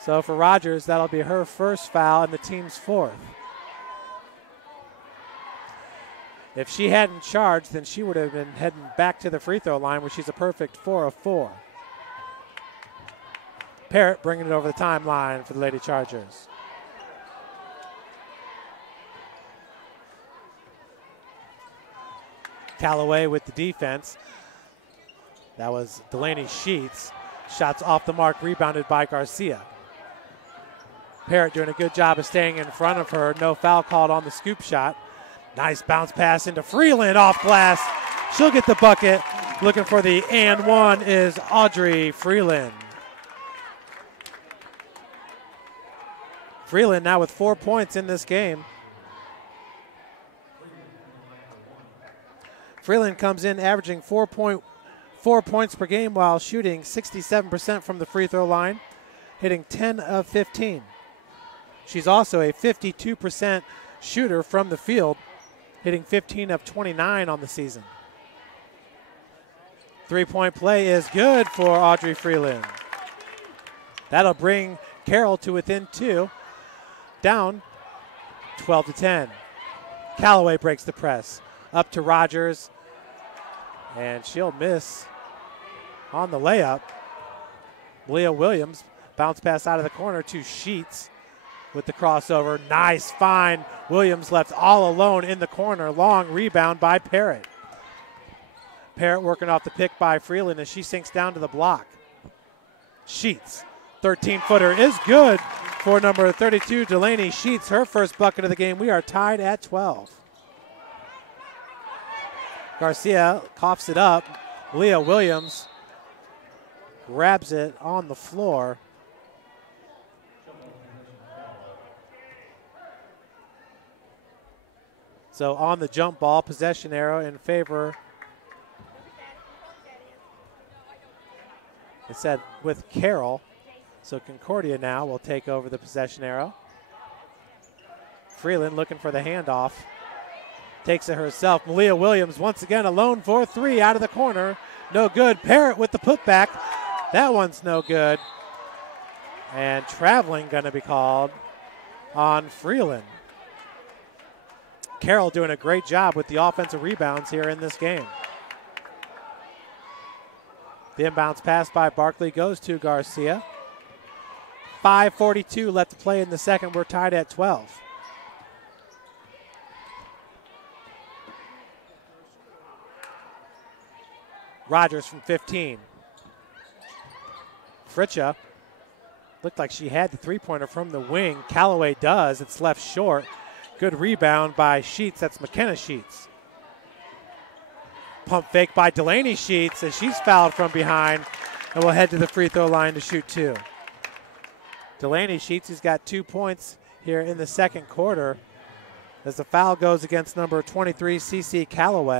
So for Rogers, that'll be her first foul and the team's 4th. If she hadn't charged, then she would have been heading back to the free throw line, where she's a perfect 4 of 4. Parrott bringing it over the timeline for the Lady Chargers. Callaway with the defense. That was Delaney Sheets. Shots off the mark, rebounded by Garcia. Parrott doing a good job of staying in front of her. No foul called on the scoop shot. Nice bounce pass into Freeland off glass. She'll get the bucket. Looking for the and one is Audrey Freeland. Freeland now with 4 points in this game. Freeland comes in averaging 4.4 points per game while shooting 67% from the free throw line, hitting 10 of 15. She's also a 52% shooter from the field, hitting 15 of 29 on the season. Three-point play is good for Audrey Freeland. That'll bring Carroll to within 2, down 12-10. Callaway breaks the press. Up to Rogers. And she'll miss on the layup. Leah Williams bounce pass out of the corner to Sheets with the crossover. Nice find. Williams left all alone in the corner. Long rebound by Parrott. Parrott working off the pick by Freeland as she sinks down to the block. Sheets, 13-footer is good for number 32, Delaney Sheets, her first bucket of the game. We are tied at 12. Garcia coughs it up. Leah Williams grabs it on the floor. So on the jump ball, possession arrow in favor. It said with Carroll. So Concordia now will take over the possession arrow. Freeland looking for the handoff. Takes it herself. Malia Williams once again alone for three out of the corner. No good. Parrott with the putback. That one's no good. And traveling going to be called on Freeland. Carroll doing a great job with the offensive rebounds here in this game. The inbounds pass by Barkley goes to Garcia. 5:42 left to play in the second. We're tied at 12. Rogers from 15. Fritcha looked like she had the three-pointer from the wing. Callaway does. It's left short. Good rebound by Sheets. That's McKenna Sheets. Pump fake by Delaney Sheets as she's fouled from behind and will head to the free throw line to shoot two. Delaney Sheets has got 2 points here in the second quarter as the foul goes against number 23, CC Callaway.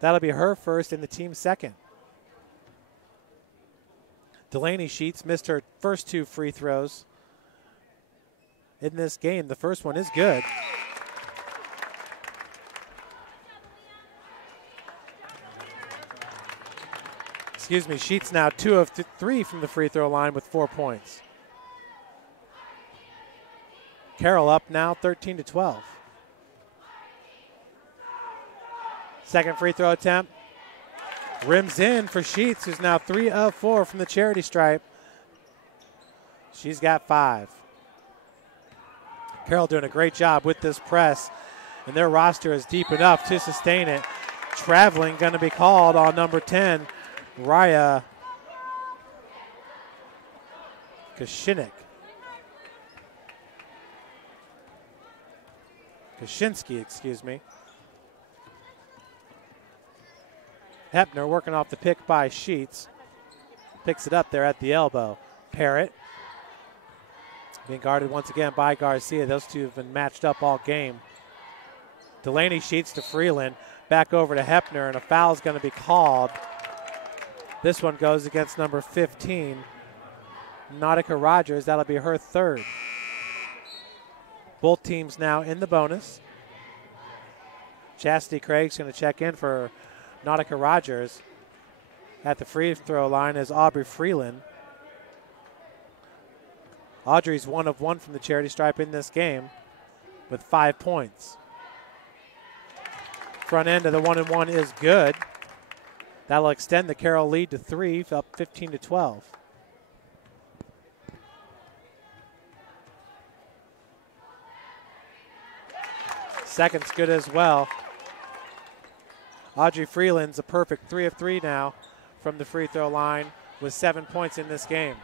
That'll be her first and the team's second. Delaney Sheets missed her first 2 free throws in this game. The first one is good. Excuse me, Sheets now 2 of 3 from the free throw line with 4 points. Carroll up now 13-12. Second free throw attempt. Rims in for Sheets, who's now 3 of 4 from the charity stripe. She's got 5. Carroll doing a great job with this press, and their roster is deep enough to sustain it. Traveling going to be called on number 10, Raya Kaczynski, excuse me. Hepner working off the pick by Sheets. Picks it up there at the elbow. Parrott being guarded once again by Garcia. Those two have been matched up all game. Delaney Sheets to Freeland. Back over to Hepner, and a foul is going to be called. This one goes against number 15, Nautica Rogers. That'll be her third. Both teams now in the bonus. Chastity Craig's going to check in for Nautica Rogers. At the free throw line is Aubrey Freeland. Audrey's 1 of 1 from the charity stripe in this game with 5 points. Front end of the 1-and-1 is good. That'll extend the Carroll lead to 3, up 15-12. Second's good as well. Audrey Freeland's a perfect 3 of 3 now from the free throw line with 7 points in this game.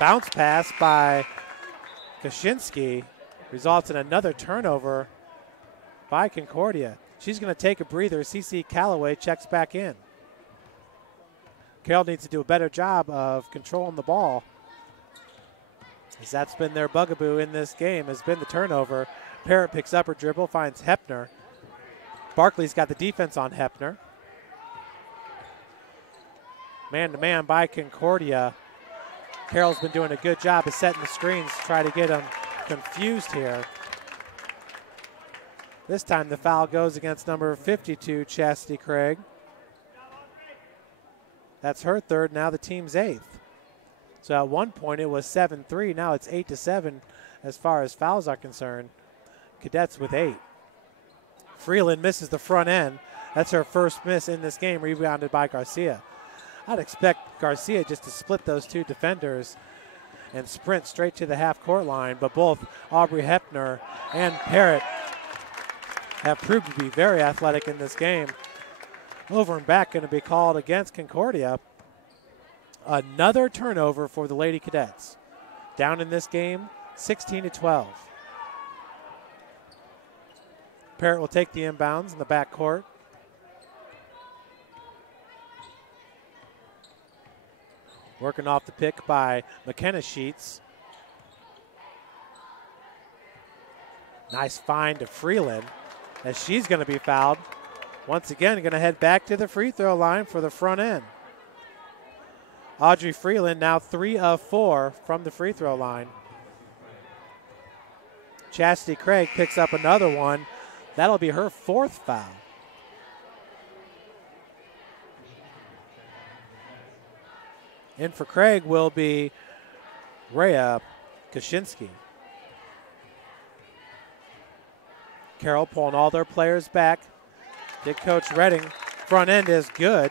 Bounce pass by Kaczynski results in another turnover by Concordia. She's going to take a breather. CC Callaway checks back in. Carroll needs to do a better job of controlling the ball, as that's been their bugaboo in this game, has been the turnover. Parrott picks up her dribble, finds Hepner. Barkley's got the defense on Hepner. Man-to-man by Concordia. Carroll's been doing a good job of setting the screens to try to get them confused here. This time the foul goes against number 52, Chastity Craig. That's her third, now the team's 8th. So at one point it was 7-3, now it's 8-7 as far as fouls are concerned. Cadets with 8. Freeland misses the front end. That's her first miss in this game, rebounded by Garcia. I'd expect Garcia just to split those two defenders and sprint straight to the half-court line, but both Aubrey Hepner and Parrott have proved to be very athletic in this game. Over and back going to be called against Concordia. Another turnover for the Lady Cadets. Down in this game, 16-12. Parrott will take the inbounds in the backcourt. Working off the pick by McKenna Sheets. Nice find to Freeland as she's going to be fouled. Once again, going to head back to the free throw line for the front end. Audrey Freeland now 3 of 4 from the free throw line. Chastity Craig picks up another one. That'll be her 4th foul. In for Craig will be Rhea Kaczynski. Carroll pulling all their players back. Big Coach Redding, front end is good.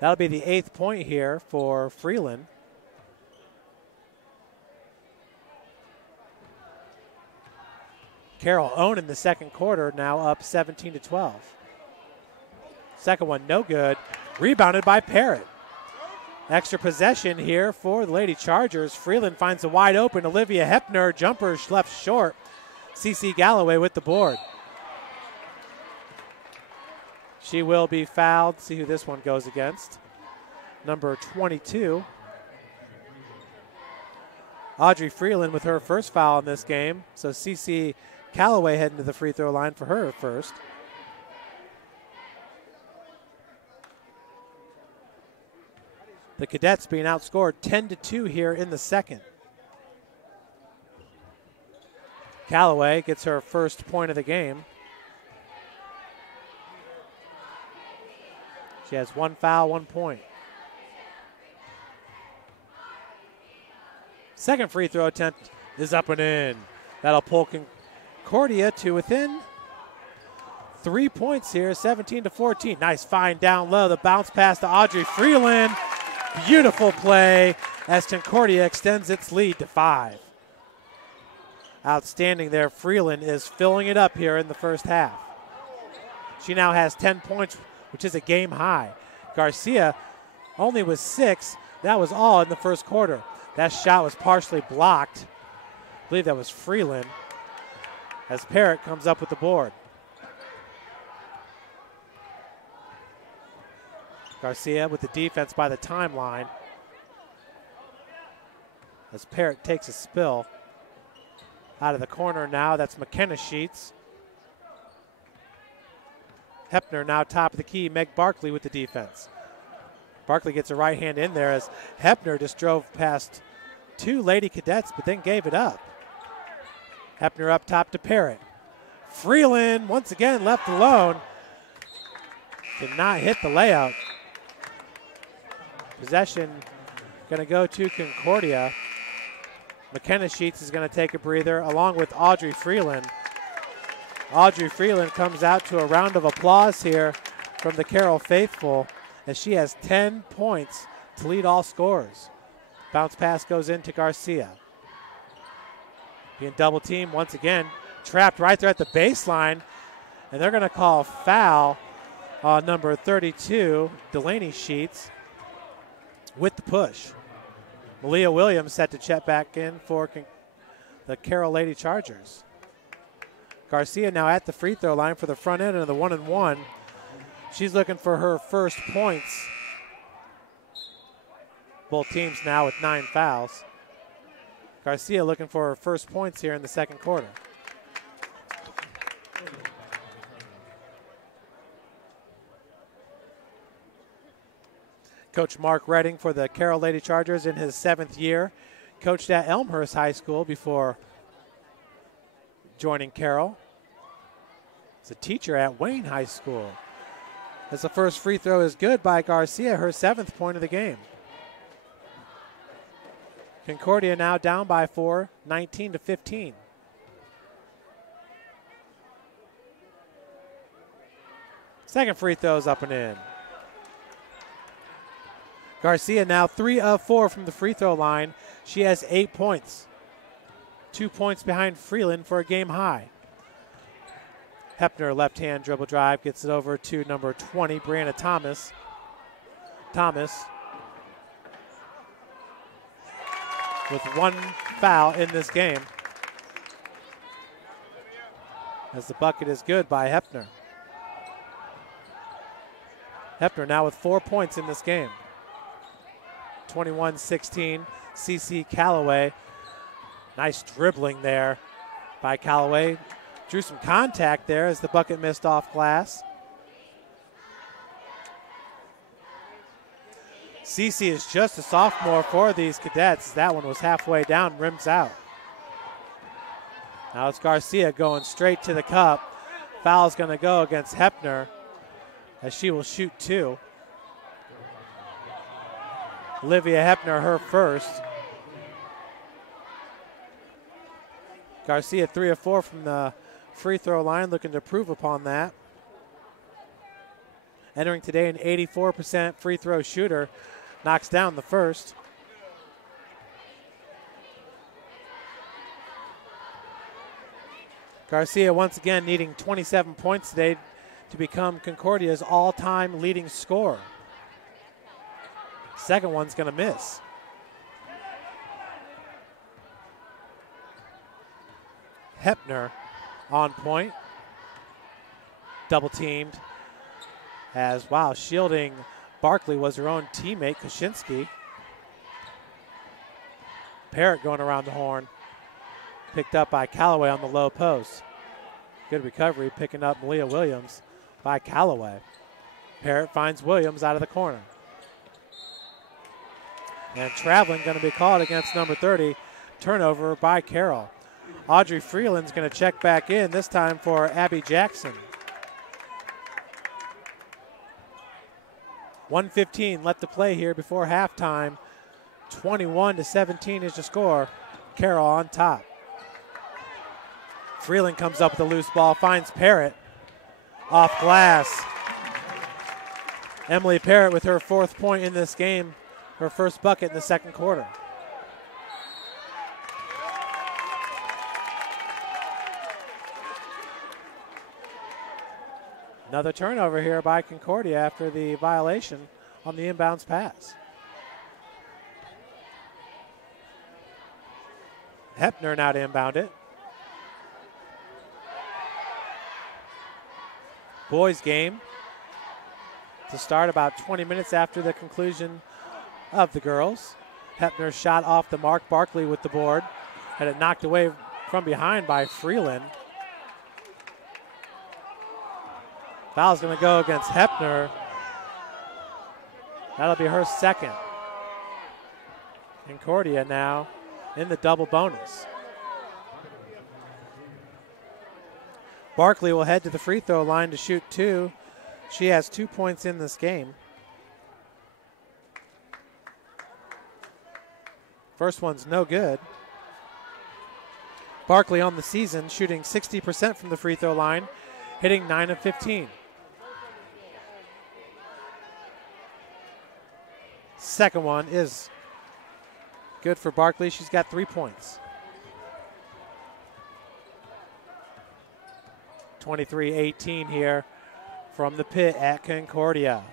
That'll be the 8th point here for Freeland. Carroll owning the second quarter, now up 17-12. Second one, no good. Rebounded by Parrott. Extra possession here for the Lady Chargers. Freeland finds a wide open Olivia Hepner. Jumper left short. CC Galloway with the board. She will be fouled. See who this one goes against. Number 22. Audrey Freeland with her first foul in this game. So CC Calloway heading to the free throw line for her first. The Cadets being outscored 10-2 here in the second. Calloway gets her first point of the game. She has 1 foul, 1 point. Second free throw attempt is up and in. That'll pull Concordia to within 3 points here, 17-14. Nice find down low. The bounce pass to Audrey Freeland. Beautiful play as Concordia extends its lead to 5. Outstanding there. Freeland is filling it up here in the first half. She now has 10 points, which is a game high. Garcia only with 6. That was all in the first quarter. That shot was partially blocked. I believe that was Freeland as Parrott comes up with the board. Garcia with the defense by the timeline as Parrott takes a spill. Out of the corner now, that's McKenna Sheets. Hepner now top of the key. Meg Barkley with the defense. Barkley gets a right hand in there as Hepner just drove past 2 Lady Cadets but then gave it up. Hepner up top to Parrott. Freeland once again left alone. Did not hit the layup. Possession going to go to Concordia. McKenna Sheets is going to take a breather along with Audrey Freeland. Audrey Freeland comes out to a round of applause here from the Carroll faithful as she has 10 points to lead all scorers. Bounce pass goes into Garcia. Being double teamed once again, trapped right there at the baseline, and they're going to call foul on number 32, Delaney Sheets, with the push. Malia Williams set to check back in for the Carroll Lady Chargers. Garcia now at the free throw line for the front end of the 1-and-1. She's looking for her first points. Both teams now with 9 fouls. Garcia looking for her first points here in the second quarter. Coach Mark Redding for the Carroll Lady Chargers in his 7th year. Coached at Elmhurst High School before joining Carroll. He's a teacher at Wayne High School. As the first free throw is good by Garcia, her 7th point of the game. Concordia now down by 4, 19-15. Second free throw's up and in. Garcia now 3 of 4 from the free throw line. She has 8 points. 2 points behind Freeland for a game high. Hepner, left-hand dribble drive, gets it over to number 20, Brianna Thomas. Thomas with 1 foul in this game, as the bucket is good by Hepner. Hepner now with 4 points in this game. 21-16, CC Callaway. Nice dribbling there by Callaway. Drew some contact there as the bucket missed off glass. CC is just a sophomore for these cadets. That one was halfway down, rims out. Now it's Garcia going straight to the cup. Foul's going to go against Hepner, as she will shoot 2. Olivia Hepner, her first. Garcia 3 of 4 from the free throw line, looking to improve upon that. Entering today an 84% free throw shooter, knocks down the first. Garcia once again needing 27 points today to become Concordia's all-time leading scorer. Second one's going to miss. Hepner on point. Double teamed. As, wow, shielding Barkley was her own teammate, Kaczynski. Parrott going around the horn. Picked up by Callaway on the low post. Good recovery, picking up Malia Williams by Callaway. Parrott finds Williams out of the corner. And traveling going to be called against number 30. Turnover by Carroll. Audrey Freeland's going to check back in, this time for Abby Jackson. 1:15 left to play here before halftime. 21-17 is the score. Carroll on top. Freeland comes up with a loose ball, finds Parrott. Off glass. Emily Parrott with her 4th point in this game. Her first bucket in the second quarter. Another turnover here by Concordia after the violation on the inbounds pass. Hepner now to inbound it. Boys game to start about 20 minutes after the conclusion of the girls. Hepner shot off the mark. Barkley with the board. Had it knocked away from behind by Freeland. Foul's going to go against Hepner. That'll be her second. Concordia now in the double bonus. Barkley will head to the free throw line to shoot 2. She has 2 points in this game. First one's no good. Barkley on the season shooting 60% from the free throw line, hitting 9 of 15. Second one is good for Barkley. She's got 3 points. 23-18 here from the pit at Concordia.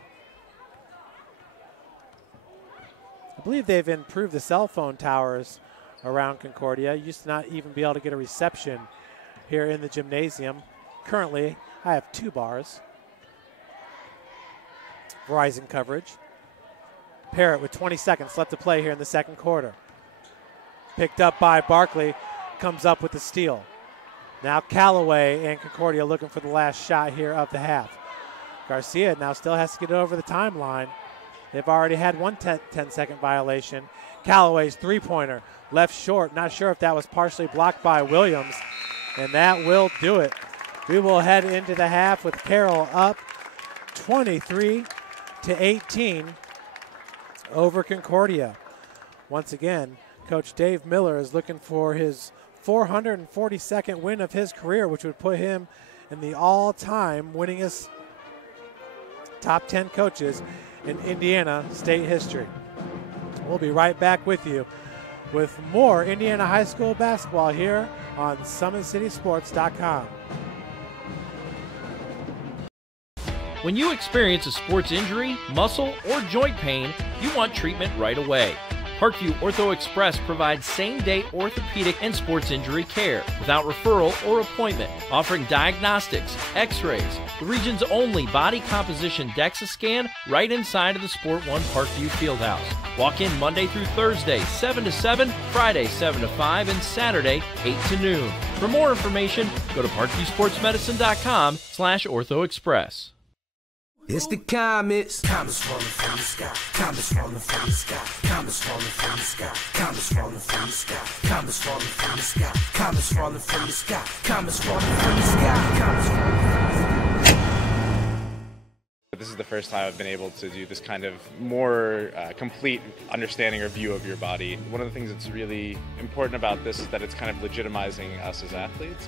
I believe they've improved the cell phone towers around Concordia. You used to not even be able to get a reception here in the gymnasium. Currently, I have 2 bars. Verizon coverage. Parrott with 20 seconds left to play here in the second quarter. Picked up by Barkley, comes up with the steal. Now Callaway and Concordia looking for the last shot here of the half. Garcia now still has to get it over the timeline. They've already had one 10-second violation. Callaway's three-pointer, left short. Not sure if that was partially blocked by Williams, and that will do it. We will head into the half with Carroll up 23-18 over Concordia. Once again, Coach Dave Miller is looking for his 442nd win of his career, which would put him in the all-time winningest top 10 coaches in Indiana state history. We'll be right back with you with more Indiana high school basketball here on SummitCitySports.com. When you experience a sports injury, muscle, or joint pain, you want treatment right away. Parkview Ortho Express provides same-day orthopedic and sports injury care without referral or appointment, offering diagnostics, x-rays, the region's only body composition DEXA scan right inside of the Sport One Parkview Fieldhouse. Walk in Monday through Thursday, 7 to 7, Friday, 7 to 5, and Saturday, 8 to noon. For more information, go to parkviewsportsmedicine.com/orthoexpress. It's the Comets. Comets falling from the sky. Comets falling from the sky. Comets falling from the sky. Comets falling from the sky. Comets falling from the sky. Comets falling from the sky. Comets falling from the sky. Comets falling from the sky. This is the first time I've been able to do this kind of more complete understanding or view of your body. One of the things that's really important about this is that it's kind of legitimizing us as athletes.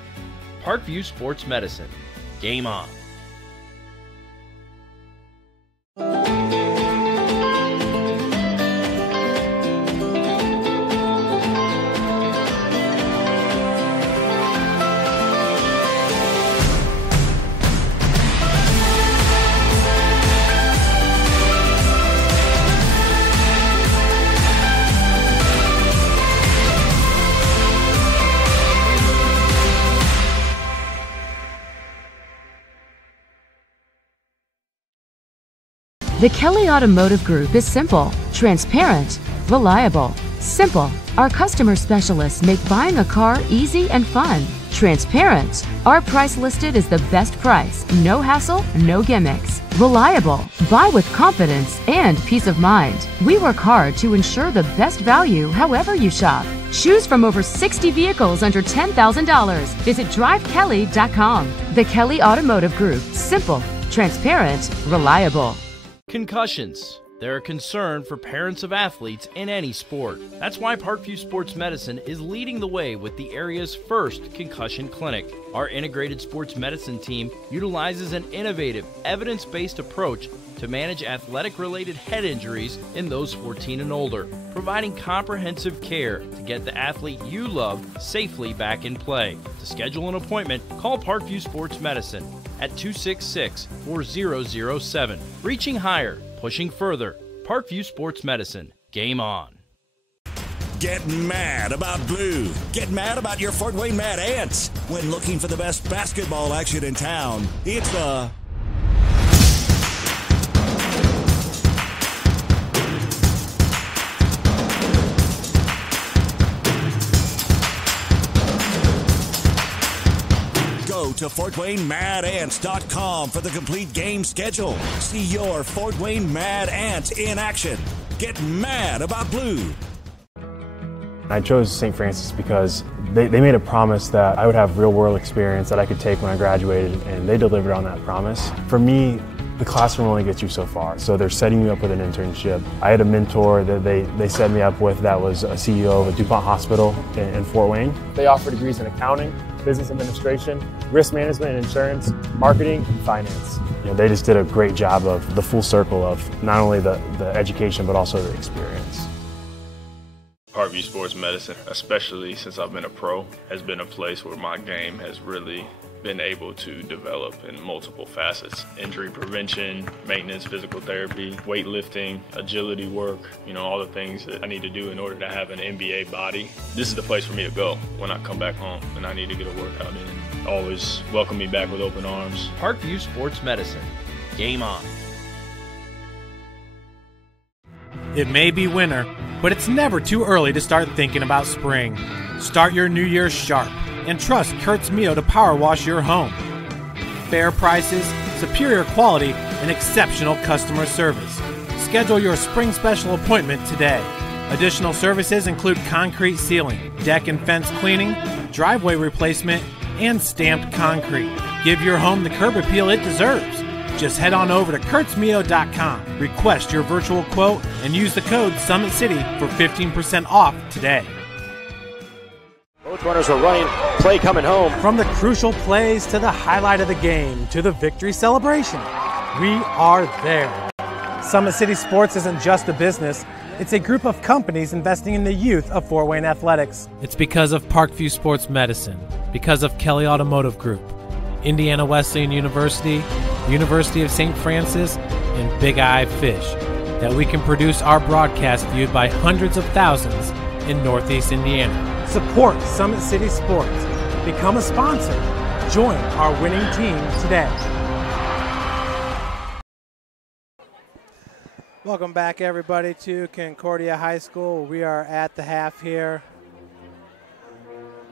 Parkview Sports Medicine. Game on. The Kelly Automotive Group is simple, transparent, reliable. Simple. Our customer specialists make buying a car easy and fun. Transparent. Our price listed is the best price. No hassle, no gimmicks. Reliable. Buy with confidence and peace of mind. We work hard to ensure the best value however you shop. Choose from over 60 vehicles under $10,000. Visit drivekelly.com. The Kelly Automotive Group. Simple, transparent, reliable. Concussions. They're a concern for parents of athletes in any sport. That's why Parkview Sports Medicine is leading the way with the area's first concussion clinic. Our integrated sports medicine team utilizes an innovative, evidence-based approach to manage athletic-related head injuries in those 14 and older, providing comprehensive care to get the athlete you love safely back in play. To schedule an appointment, call Parkview Sports Medicine at 266-4007. Reaching higher, pushing further. Parkview Sports Medicine. Game on. Get mad about blue. Get mad about your Fort Wayne Mad Ants. When looking for the best basketball action in town, it's the Go to FortWayneMadAnts.com for the complete game schedule. See your Fort Wayne Mad Ant in action. Get mad about blue. I chose St. Francis because they made a promise that I would have real-world experience that I could take when I graduated, and they delivered on that promise. For me, the classroom only gets you so far, so they're setting you up with an internship. I had a mentor that they set me up with that was a CEO of a DuPont hospital in Fort Wayne. They offer degrees in accounting, business administration, risk management and insurance, marketing, and finance. You know, they just did a great job of the full circle of not only the education, but also the experience. Parkview Sports Medicine, especially since I've been a pro, has been a place where my game has really been able to develop in multiple facets. Injury prevention, maintenance, physical therapy, weightlifting, agility work, all the things that I need to do in order to have an NBA body. This is the place for me to go when I come back home and I need to get a workout in. Always welcome me back with open arms. Parkview Sports Medicine. Game on. It may be winter, but it's never too early to start thinking about spring. Start your new year sharp and trust Kurt's Mio to power wash your home. Fair prices, superior quality, and exceptional customer service. Schedule your spring special appointment today. Additional services include concrete sealing, deck and fence cleaning, driveway replacement, and stamped concrete. Give your home the curb appeal it deserves. Just head on over to kurtzmio.com, request your virtual quote, and use the code SummitCity for 15% off today. Both runners are running, play coming home. From the crucial plays to the highlight of the game to the victory celebration, We are there. Summit City Sports isn't just a business. It's a group of companies investing in the youth of Fort Wayne athletics. It's because of Parkview Sports Medicine, because of Kelly Automotive Group, Indiana Wesleyan University, University of St. Francis, and Big Eye Fish, that we can produce our broadcast viewed by hundreds of thousands in Northeast Indiana. Support Summit City Sports. Become a sponsor. Join our winning team today. Welcome back, everybody, to Concordia High School. We are at the half here.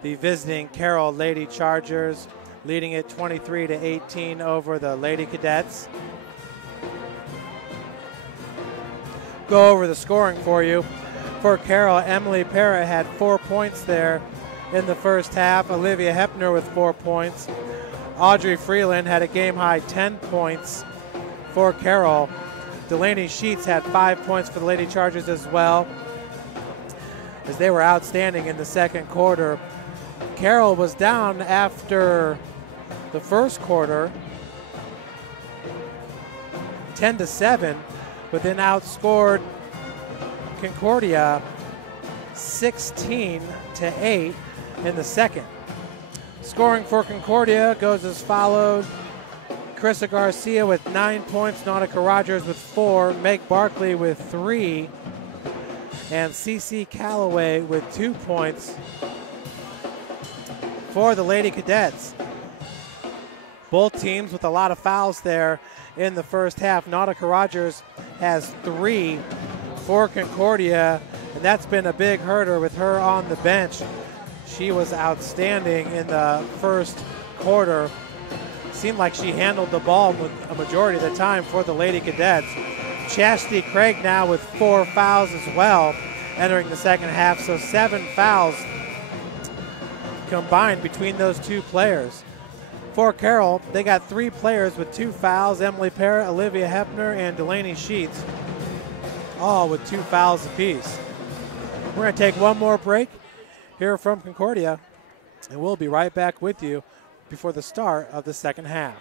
The visiting Carroll Lady Chargers leading it 23-18 over the Lady Cadets. Go over the scoring for you. For Carroll, Emily Parra had 4 points there in the first half. Olivia Hepner with 4 points. Audrey Freeland had a game-high 10 points for Carroll. Delaney Sheets had 5 points for the Lady Chargers as well, as they were outstanding in the second quarter. Carroll was down after the first quarter, 10-7, but then outscored Concordia 16-8 in the second. Scoring for Concordia goes as follows. Carissa Garcia with 9 points, Nautica Rogers with 4, Meg Barkley with 3, and CC Calloway with 2 points for the Lady Cadets. Both teams with a lot of fouls there in the first half. Nautica Rogers has 3 for Concordia, and that's been a big hurter with her on the bench. She was outstanding in the first quarter. Seemed like she handled the ball with a majority of the time for the Lady Cadets. Chastity Craig now with 4 fouls as well entering the second half, so 7 fouls combined between those two players. For Carroll, they got 3 players with 2 fouls, Emily Parra, Olivia Hepner, and Delaney Sheets, all with 2 fouls apiece. We're going to take one more break here from Concordia, and we'll be right back with you before the start of the second half.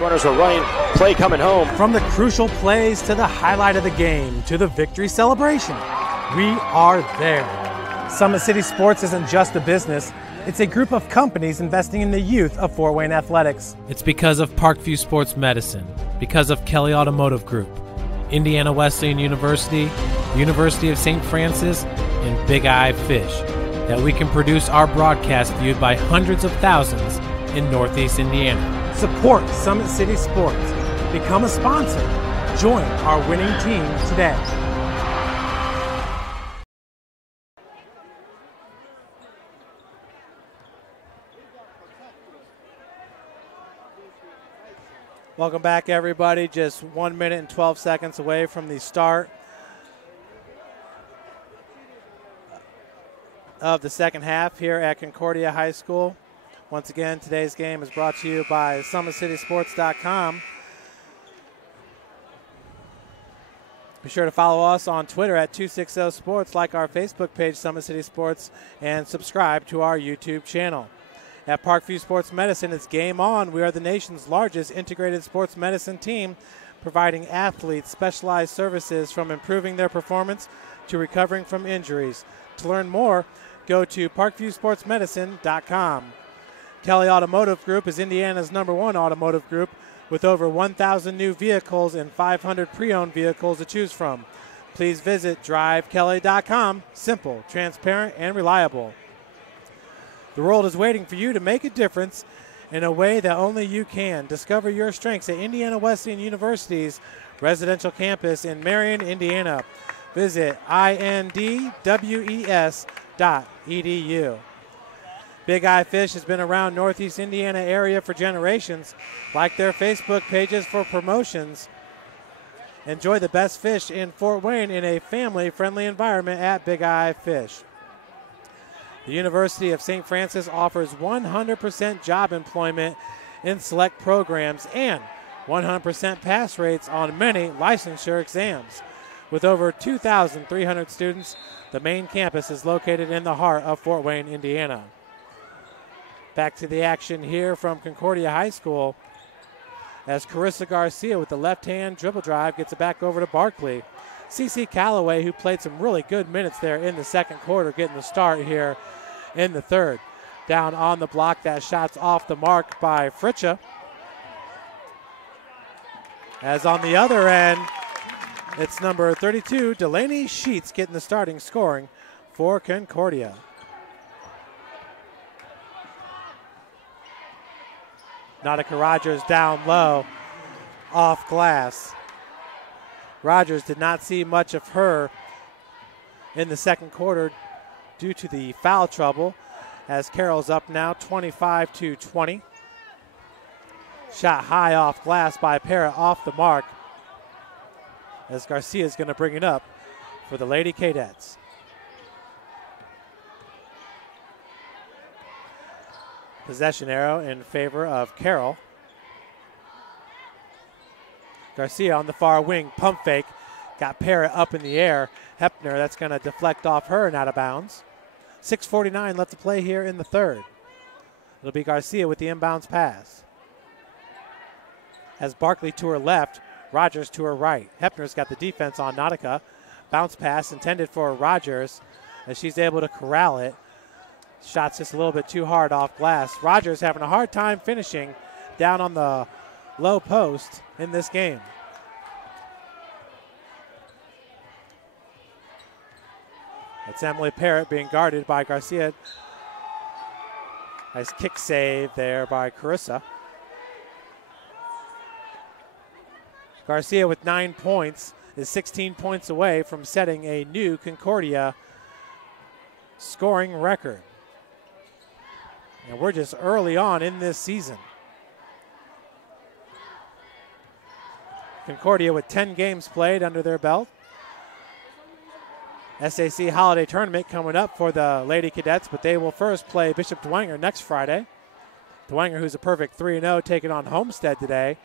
Runners are running, play coming home. From the crucial plays to the highlight of the game to the victory celebration, we are there. Summit City Sports isn't just a business. It's a group of companies investing in the youth of Fort Wayne athletics. It's because of Parkview Sports Medicine, because of Kelly Automotive Group, Indiana Wesleyan University, University of St. Francis, and Big Eye Fish, that we can produce our broadcast viewed by hundreds of thousands in Northeast Indiana. Support Summit City Sports. Become a sponsor. Join our winning team today. Welcome back, everybody. Just 1 minute and 12 seconds away from the start of the second half here at Concordia High School. Once again, today's game is brought to you by SummitCitySports.com. Be sure to follow us on Twitter at 260sports, like our Facebook page, Summit City Sports, and subscribe to our YouTube channel. At Parkview Sports Medicine, it's game on. We are the nation's largest integrated sports medicine team, providing athletes specialized services from improving their performance to recovering from injuries. To learn more, go to parkviewsportsmedicine.com. Kelly Automotive Group is Indiana's #1 automotive group with over 1,000 new vehicles and 500 pre-owned vehicles to choose from. Please visit drivekelly.com. Simple, transparent, and reliable. The world is waiting for you to make a difference in a way that only you can. Discover your strengths at Indiana Wesleyan University's residential campus in Marion, Indiana. Visit indwes.edu. Big Eye Fish has been around Northeast Indiana area for generations. Like their Facebook pages for promotions. Enjoy the best fish in Fort Wayne in a family-friendly environment at Big Eye Fish. The University of St. Francis offers 100% job employment in select programs and 100% pass rates on many licensure exams. With over 2,300 students, the main campus is located in the heart of Fort Wayne, Indiana. Back to the action here from Concordia High School as Carissa Garcia with the left-hand dribble drive gets it back over to Barkley. CeCe Calloway, who played some really good minutes there in the second quarter, getting the start here in the third. Down on the block, that shot's off the mark by Fritcha. As on the other end, it's number 32, Delaney Sheets, getting the starting scoring for Concordia. Nautica Rogers down low, off glass. Rogers did not see much of her in the second quarter due to the foul trouble, as Carroll's up now 25-20. Shot high off glass by Parrott, off the mark, as Garcia is going to bring it up for the Lady Cadets. Possession arrow in favor of Carroll. Garcia on the far wing, pump fake, got Parrott up in the air. Hepner, that's going to deflect off her and out of bounds. 6:49 left to play here in the third. It'll be Garcia with the inbounds pass. As Barkley to her left, Rogers to her right. Hepner's got the defense on Nautica. Bounce pass intended for Rogers as she's able to corral it. Shot's just a little bit too hard off glass. Rogers having a hard time finishing down on the low post in this game. It's Emily Parrott being guarded by Garcia. Nice kick save there by Carissa. Garcia with 9 points is 16 points away from setting a new Concordia scoring record. And we're just early on in this season. Concordia with 10 games played under their belt. SAC Holiday Tournament coming up for the Lady Cadets, but they will first play Bishop Dwenger next Friday. Dwenger, who's a perfect 3-0, taking on Homestead today.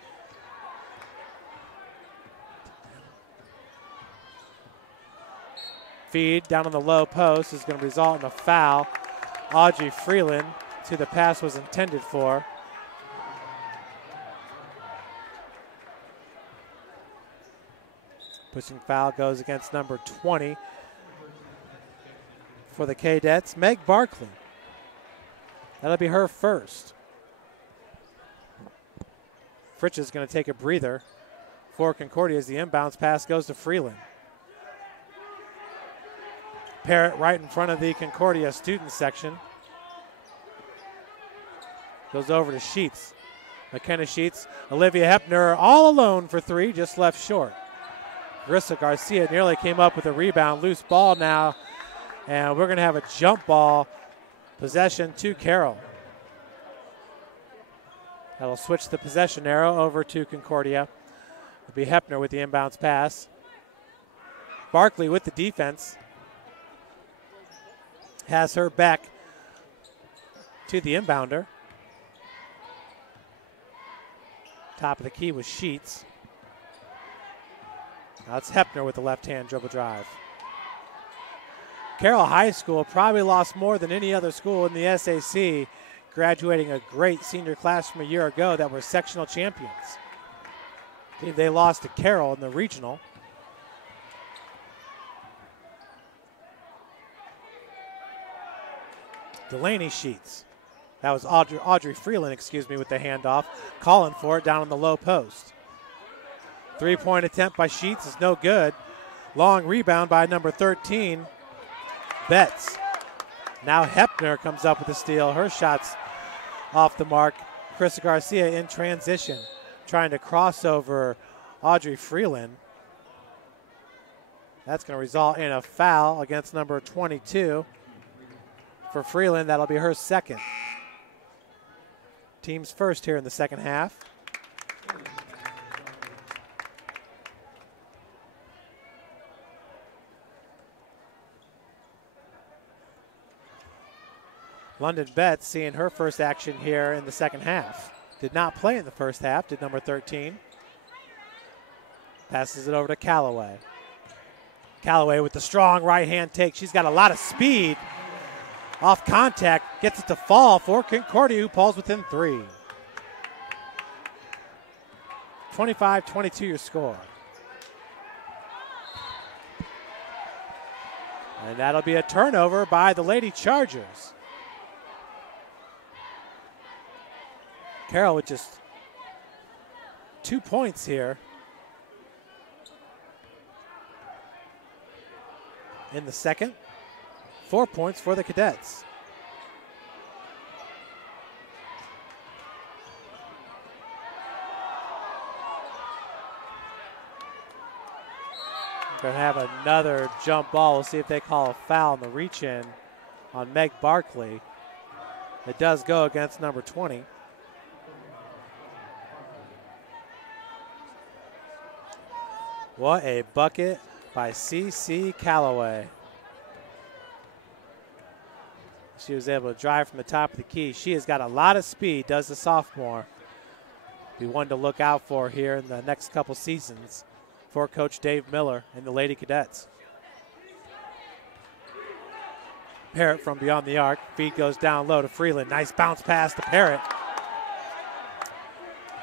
Feed down on the low post is going to result in a foul. Audrey Freeland to the pass was intended for. Pushing foul goes against number 20 for the Cadets, Meg Barkley. That'll be her first. Fritch is going to take a breather for Concordia as the inbounds pass goes to Freeland. Parrott right in front of the Concordia student section. Goes over to Sheets. McKenna Sheets, Olivia Hepner all alone for three, just left short. Carissa Garcia nearly came up with a rebound. Loose ball now, and we're going to have a jump ball possession to Carroll. That'll switch the possession arrow over to Concordia. It'll be Hepner with the inbounds pass. Barkley with the defense. Has her back to the inbounder. Top of the key was Sheets. Now it's Hepner with the left-hand dribble drive. Carroll High School probably lost more than any other school in the SAC, graduating a great senior class from a year ago that were sectional champions. I believe they lost to Carroll in the regional. Delaney Sheets. That was Audrey Freeland, with the handoff. Calling for it down on the low post. Three-point attempt by Sheets is no good. Long rebound by number 13, Betts. Now Hepner comes up with a steal. Her shot's off the mark. Carissa Garcia in transition, trying to cross over Audrey Freeland. That's going to result in a foul against number 22. For Freeland, that'll be her second. Team's first here in the second half. London Betts seeing her first action here in the second half. Did not play in the first half, did number 13. Passes it over to Callaway. Callaway with the strong right-hand take. She's got a lot of speed. Off contact, gets it to fall for Concordia, who falls within 3. 25-22 your score. And that'll be a turnover by the Lady Chargers. Carroll with just 2 points here in the second. 4 points for the Cadets. Going to have another jump ball. We'll see if they call a foul on the reach-in on Meg Barkley. It does go against number 20. What a bucket by C.C. Callaway. She was able to drive from the top of the key. She has got a lot of speed, does the sophomore. Be one to look out for here in the next couple seasons for Coach Dave Miller and the Lady Cadets. Parrott from beyond the arc. Feed goes down low to Freeland. Nice bounce pass to Parrott.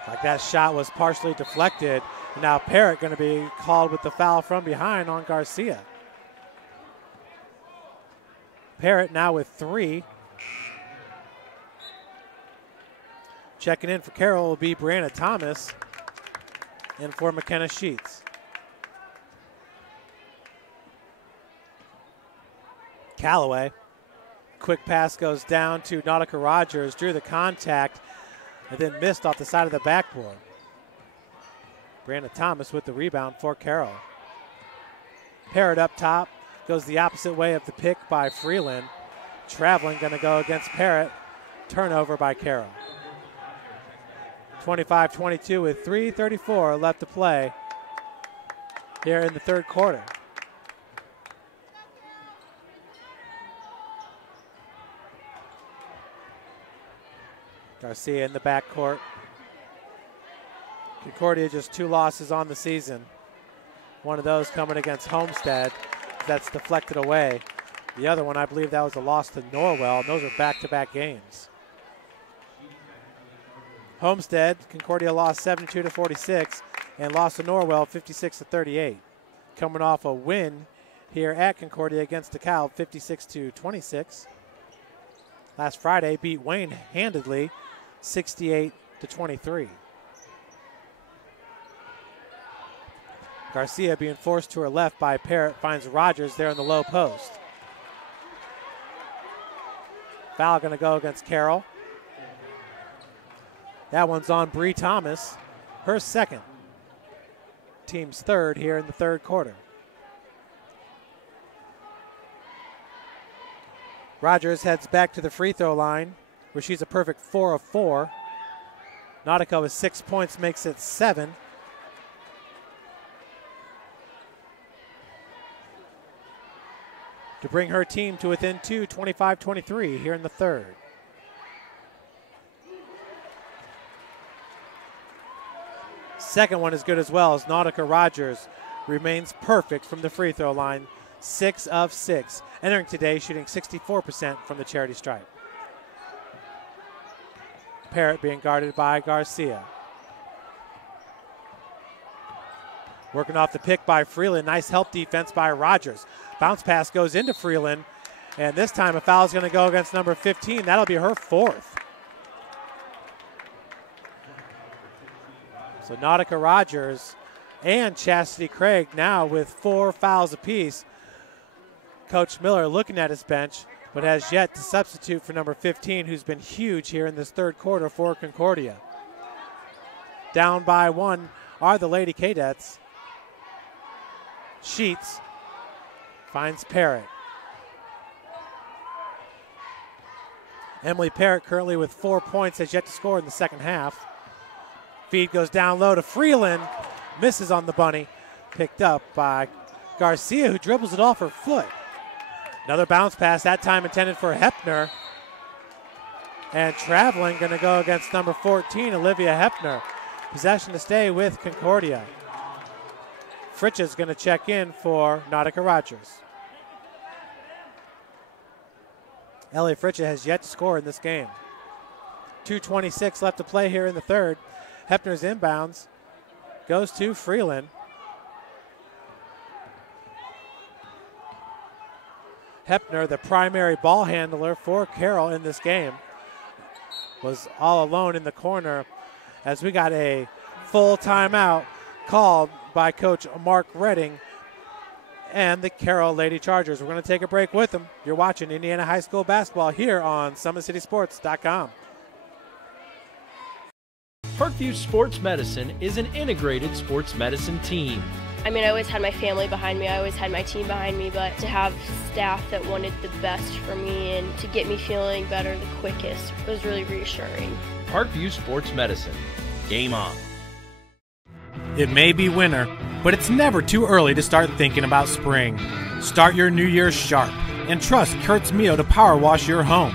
Like that shot was partially deflected. And now Parrott going to be called with the foul from behind on Garcia. Parrott now with 3. Checking in for Carroll will be Brianna Thomas. And for McKenna Sheets. Callaway. Quick pass goes down to Nautica Rogers. Drew the contact and then missed off the side of the backboard. Brianna Thomas with the rebound for Carroll. Parrott up top. Goes the opposite way of the pick by Freeland. Traveling going to go against Parrott. Turnover by Carroll. 25-22 with 3:34 left to play here in the third quarter. Garcia in the backcourt. Concordia just 2 losses on the season. One of those coming against Homestead. That's deflected away. The other one, I believe that was a loss to Norwell, and those are back-to-back games. Homestead, Concordia lost 72-46 and lost to Norwell 56-38. Coming off a win here at Concordia against DeKalb 56-26. Last Friday beat Wayne handedly 68-23. Garcia being forced to her left by Parrott, finds Rogers there in the low post. Foul going to go against Carroll. That one's on Bree Thomas, her second. Team's third here in the third quarter. Rogers heads back to the free throw line where she's a perfect 4 of 4. Nautica with 6 points makes it 7. To bring her team to within 2, 25-23 here in the third. Second one is good as well as Nautica Rogers remains perfect from the free throw line, 6 of 6. Entering today shooting 64% from the charity stripe. Parrott being guarded by Garcia. Working off the pick by Freeland. Nice help defense by Rogers. Bounce pass goes into Freeland. And this time a foul is going to go against number 15. That'll be her 4th. So Nautica Rogers and Chastity Craig now with 4 fouls apiece. Coach Miller looking at his bench, but has yet to substitute for number 15, who's been huge here in this third quarter for Concordia. Down by 1 are the Lady Cadets. Sheets finds Parrott. Emily Parrott currently with 4 points, has yet to score in the second half. Feed goes down low to Freeland, misses on the bunny. Picked up by Garcia, who dribbles it off her foot. Another bounce pass, that time intended for Hepner. And traveling, going to go against number 14, Olivia Hepner. Possession to stay with Concordia. Fritch's going to check in for Nautica Rogers. Ellie Fritcha has yet to score in this game. 2:26 left to play here in the third. Hepner's inbounds goes to Freeland. Hepner, the primary ball handler for Carroll in this game, was all alone in the corner as we got a full timeout called by Coach Mark Redding and the Carroll Lady Chargers. We're going to take a break with them. You're watching Indiana High School basketball here on SummitCitySports.com. Parkview Sports Medicine is an integrated sports medicine team. I mean, I always had my family behind me. I always had my team behind me, but to have staff that wanted the best for me and to get me feeling better the quickest was really reassuring. Parkview Sports Medicine. Game on. It may be winter, but it's never too early to start thinking about spring. Start your new year sharp and trust Kurt's Mio to power wash your home.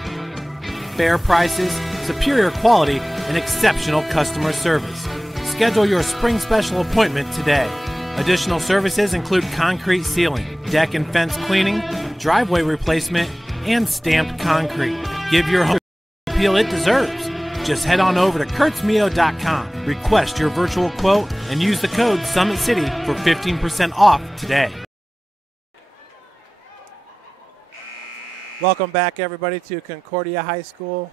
Fair prices, superior quality, and exceptional customer service. Schedule your spring special appointment today. Additional services include concrete sealing, deck and fence cleaning, driveway replacement, and stamped concrete. Give your home the appeal it deserves. Just head on over to kurtzmio.com, request your virtual quote, and use the code SummitCity for 15% off today. Welcome back, everybody, to Concordia High School,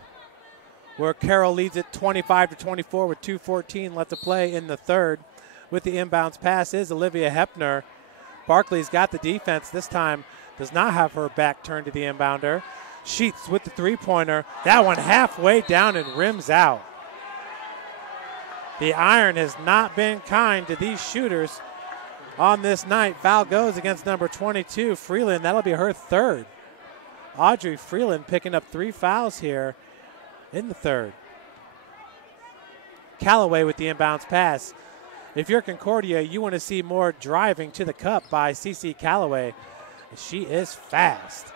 where Carroll leads it 25-24 with 2:14 left to play in the third. With the inbounds pass is Olivia Hepner. Barkley's got the defense this time, does not have her back turned to the inbounder. Sheets with the three-pointer. That one halfway down and rims out. The iron has not been kind to these shooters on this night. Foul goes against number 22, Freeland. That'll be her third. Audrey Freeland picking up 3 fouls here in the third. Callaway with the inbounds pass. If you're Concordia, you want to see more driving to the cup by CeCe Callaway. She is fast.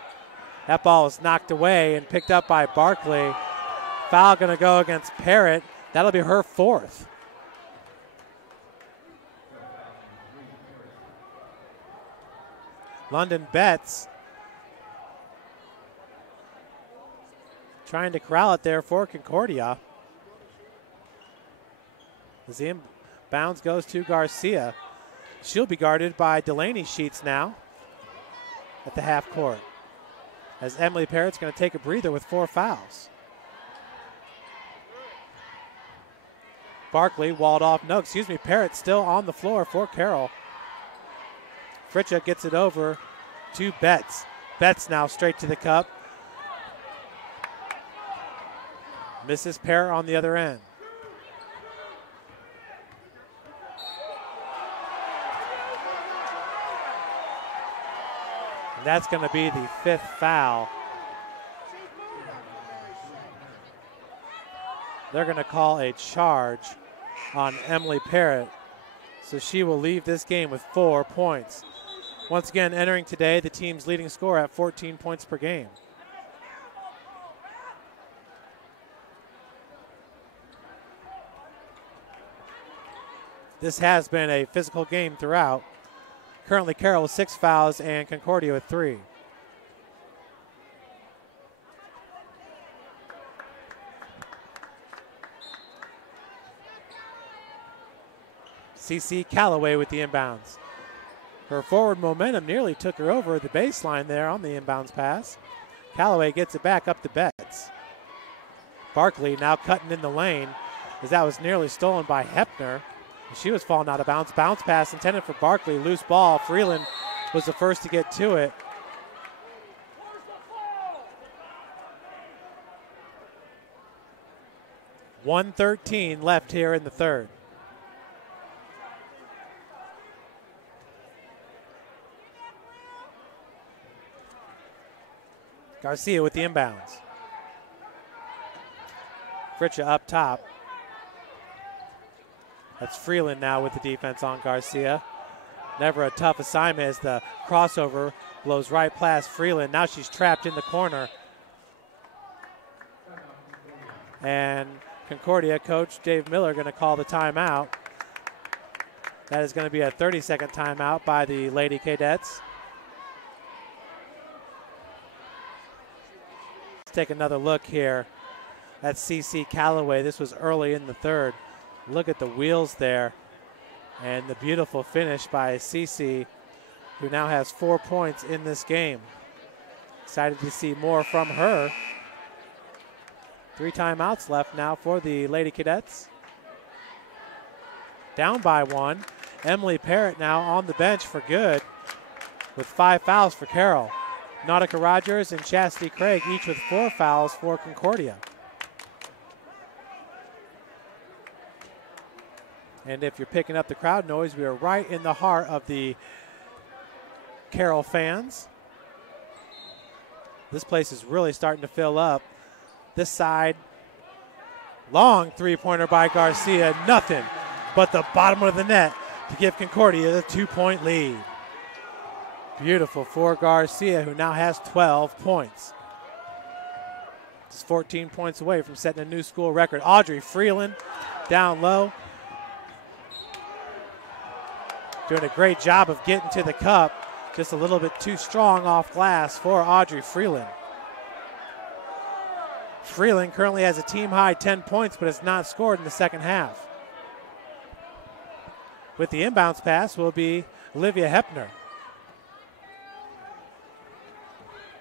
That ball is knocked away and picked up by Barkley. Foul going to go against Parrott. That'll be her fourth. London Betts trying to corral it there for Concordia. As the inbounds goes to Garcia. She'll be guarded by Delaney Sheets now at the half court, as Emily Parrott's going to take a breather with 4 fouls. Barkley walled off. No, excuse me, Parrott still on the floor for Carroll. Fritcha gets it over to Betts. Betts now straight to the cup. Misses Parrott on the other end. And that's going to be the 5th foul. They're going to call a charge on Emily Parrott, so she will leave this game with 4 points. Once again, entering today, the team's leading scorer at 14 points per game. This has been a physical game throughout. Currently, Carroll with 6 fouls and Concordia with 3. CeCe Callaway with the inbounds. Her forward momentum nearly took her over the baseline there on the inbounds pass. Callaway gets it back up to Betts. Barkley now cutting in the lane, as that was nearly stolen by Hepner. She was falling out of bounds. Bounce pass intended for Barkley. Loose ball. Freeland was the first to get to it. .113 left here in the third. Garcia with the inbounds. Fritcha up top. That's Freeland now with the defense on Garcia. Never a tough assignment as the crossover blows right past Freeland. Now she's trapped in the corner. And Concordia coach Dave Miller going to call the timeout. That is going to be a 30-second timeout by the Lady Cadets. Let's take another look here at CC Callaway. This was early in the third. Look at the wheels there. And the beautiful finish by CC, who now has 4 points in this game. Excited to see more from her. 3 timeouts left now for the Lady Cadets. Down by 1. Emily Parrott now on the bench for good with 5 fouls for Carroll. Nautica Rogers and Chastity Craig each with 4 fouls for Concordia. And if you're picking up the crowd noise, we are right in the heart of the Carroll fans. This place is really starting to fill up. This side, long three-pointer by Garcia. Nothing but the bottom of the net to give Concordia the 2-point lead. Beautiful for Garcia, who now has 12 points. Just 14 points away from setting a new school record. Audrey Freeland down low. Doing a great job of getting to the cup. Just a little bit too strong off glass for Audrey Freeland. Freeland currently has a team-high 10 points, but has not scored in the second half. With the inbounds pass will be Olivia Hepner.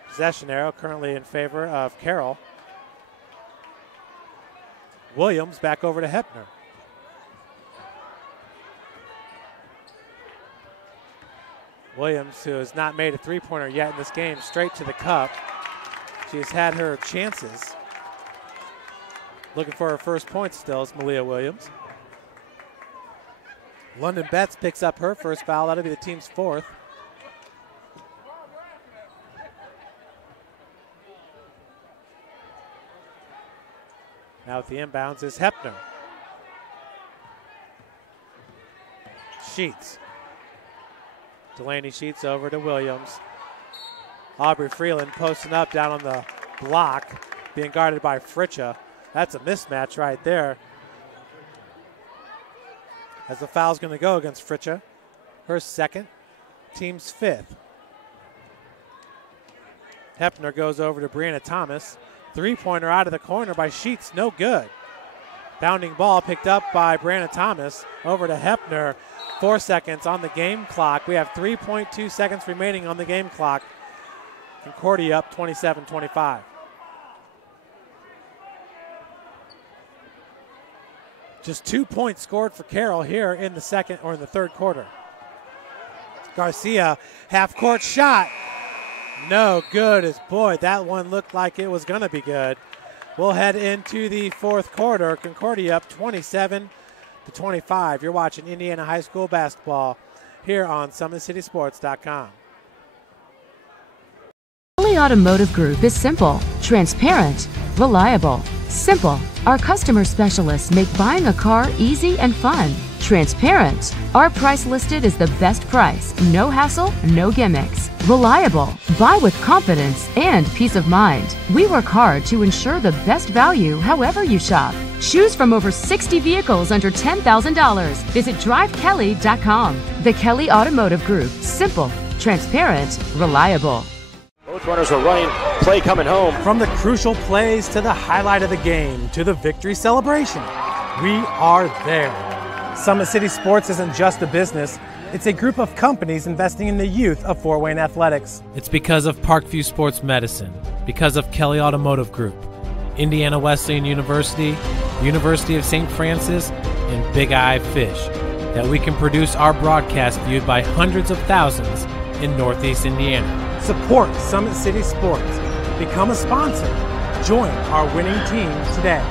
Possession arrow currently in favor of Carroll. Williams back over to Hepner. Williams, who has not made a three-pointer yet in this game, straight to the cup. She's had her chances. Looking for her first point still is Malia Williams. London Betts picks up her first foul. That'll be the team's 4th. Now with the inbounds is Hepner. Sheets. Delaney Sheets over to Williams. Aubrey Freeland posting up down on the block, being guarded by Fritcha. That's a mismatch right there. As the foul's going to go against Fritcha. Her second, team's 5th. Hepner goes over to Brianna Thomas. Three-pointer out of the corner by Sheets, no good. Bounding ball picked up by Brianna Thomas. Over to Hepner. 4 seconds on the game clock. We have 3.2 seconds remaining on the game clock. Concordia up 27-25. Just 2 points scored for Carroll here in the second or in the third quarter. Garcia, half-court shot. No good. As boy, that one looked like it was going to be good. We'll head into the fourth quarter. Concordia up 27-25. You're watching Indiana High School basketball here on SummitCitySports.com. Carroll Automotive Group is simple, transparent, reliable. Simple. Our customer specialists make buying a car easy and fun. Transparent. Our price listed is the best price. No hassle, no gimmicks. Reliable. Buy with confidence and peace of mind. We work hard to ensure the best value however you shop. Choose from over 60 vehicles under $10,000. Visit drivekelly.com. The Kelly Automotive Group. Simple, transparent, reliable. Both runners are running, play coming home. From the crucial plays to the highlight of the game to the victory celebration, we are there. Summit City Sports isn't just a business, it's a group of companies investing in the youth of Fort Wayne athletics. It's because of Parkview Sports Medicine, because of Kelly Automotive Group, Indiana Wesleyan University, University of St. Francis, and Big Eye Fish, that we can produce our broadcast viewed by hundreds of thousands in Northeast Indiana. Support Summit City Sports. Become a sponsor. Join our winning team today.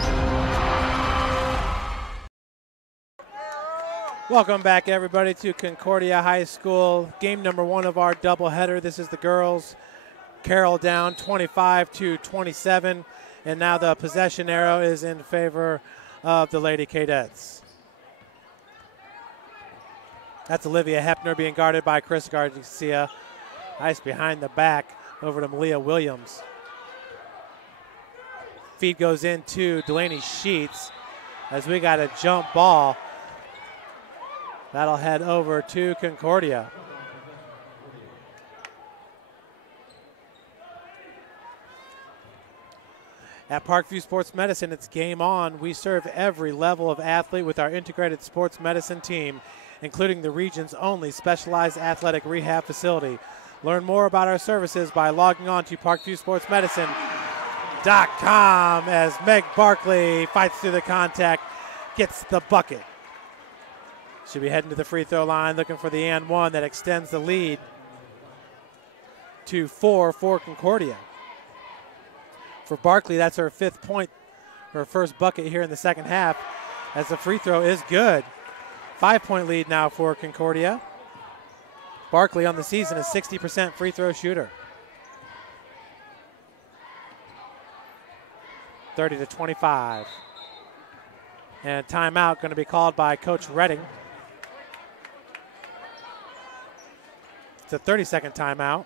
Welcome back, everybody, to Concordia High School. Game number 1 of our doubleheader. This is the girls. Carroll down 25-27. And now the possession arrow is in favor of the Lady Cadets. That's Olivia Hepner being guarded by Chris Garcia. Nice behind the back over to Malia Williams. Feed goes into Delaney Sheets as we got a jump ball. That'll head over to Concordia. At Parkview Sports Medicine, it's game on. We serve every level of athlete with our integrated sports medicine team, including the region's only specialized athletic rehab facility. Learn more about our services by logging on to ParkviewSportsMedicine.com as Meg Barkley fights through the contact, gets the bucket. She'll be heading to the free throw line, looking for the and one that extends the lead to 4 for Concordia. For Barkley, that's her 5th point, her first bucket here in the second half, as the free throw is good. 5-point lead now for Concordia. Barkley on the season is 60% free throw shooter. 30-25. And timeout going to be called by Coach Redding. It's a 30-second timeout.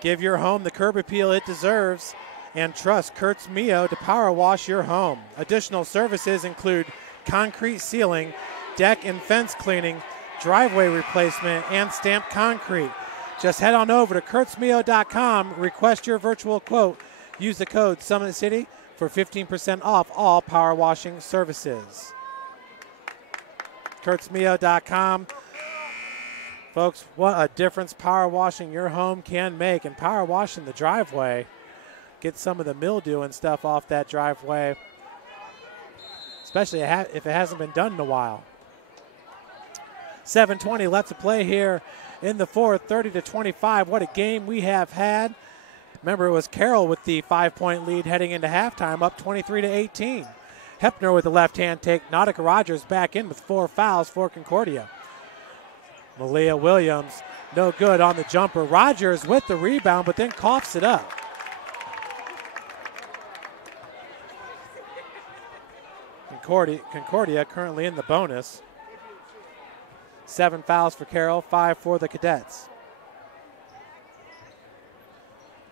Give your home the curb appeal it deserves and trust Kurtz Mio to power wash your home. Additional services include concrete sealing, deck and fence cleaning, driveway replacement, and stamped concrete. Just head on over to kurtzmio.com, request your virtual quote, use the code Summit City for 15% off all power washing services. kurtzmio.com. Folks, what a difference power washing your home can make, and power washing the driveway. Get some of the mildew and stuff off that driveway, especially if it hasn't been done in a while. 7:20 left to play here in the fourth, 30-25. What a game we have had. Remember, it was Carroll with the 5-point lead heading into halftime, up 23-18. Hepner with the left-hand take. Nautica Rogers back in with 4 fouls for Concordia. Malia Williams, no good on the jumper. Rogers with the rebound, but then coughs it up. Concordia currently in the bonus. 7 fouls for Carroll, 5 for the Cadets.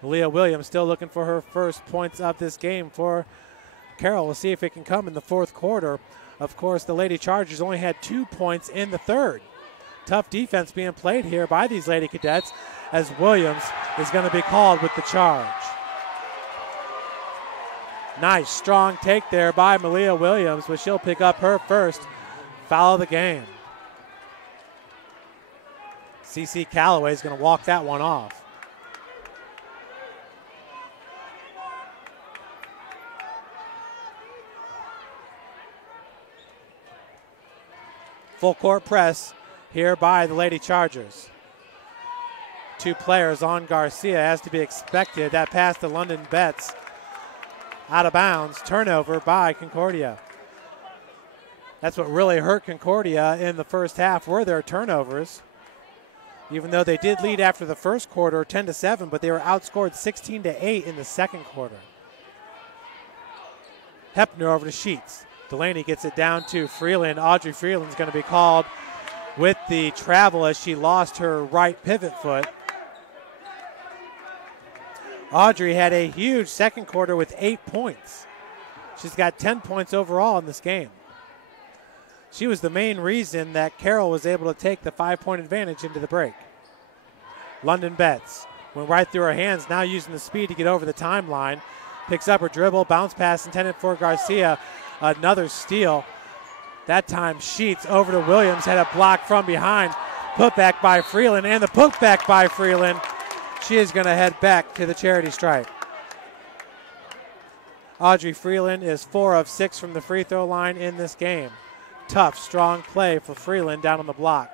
Malia Williams still looking for her first points of this game for Carroll. We'll see if it can come in the fourth quarter. Of course, the Lady Chargers only had 2 points in the third. Tough defense being played here by these Lady Cadets as Williams is going to be called with the charge. Nice strong take there by Malia Williams, but she'll pick up her first foul of the game. CC Callaway is going to walk that one off. Full court press here by the Lady Chargers. 2 players on Garcia, as to be expected. That pass to London Betts out of bounds. Turnover by Concordia. That's what really hurt Concordia in the first half, were their turnovers. Even though they did lead after the first quarter 10-7, but they were outscored 16-8 in the second quarter. Hepner over to Sheets. Delaney gets it down to Freeland. Audrey Freeland's going to be called with the travel as she lost her right pivot foot. Audrey had a huge second quarter with 8 points. She's got 10 points overall in this game. She was the main reason that Carroll was able to take the 5-point advantage into the break. London Betts went right through her hands, now using the speed to get over the timeline. Picks up her dribble, bounce pass intended for Garcia. Another steal. That time Sheets over to Williams, had a block from behind. Put back by Freeland, and the putback by Freeland. She is going to head back to the charity stripe. Audrey Freeland is 4 of 6 from the free throw line in this game. Tough, strong play for Freeland down on the block.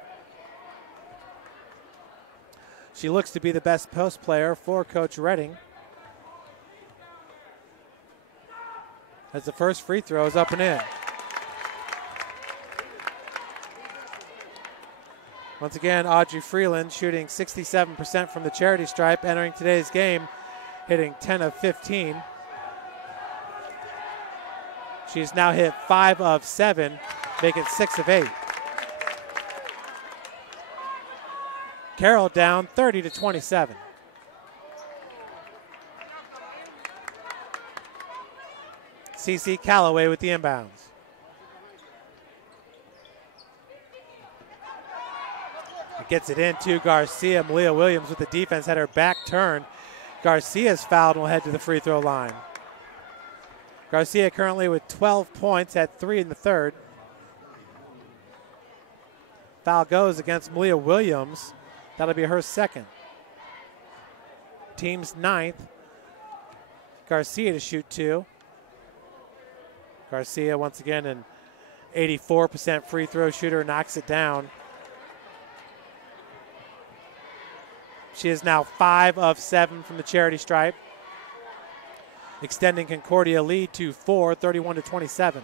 She looks to be the best post player for Coach Redding, as the first free throw is up and in. Once again, Audrey Freeland shooting 67% from the charity stripe, entering today's game, hitting 10 of 15. She's now hit 5 of 7, making 6 of 8. Carroll down 30-27. CC Calloway with the inbounds. Gets it into Garcia. Malia Williams with the defense had her back turned. Garcia's fouled and will head to the free throw line. Garcia currently with 12 points, had 3 in the third. Foul goes against Malia Williams. That'll be her second. Team's 9th. Garcia to shoot 2. Garcia once again an 84% free throw shooter, knocks it down. She is now 5 of 7 from the charity stripe, extending Concordia lead to 4, 31-27.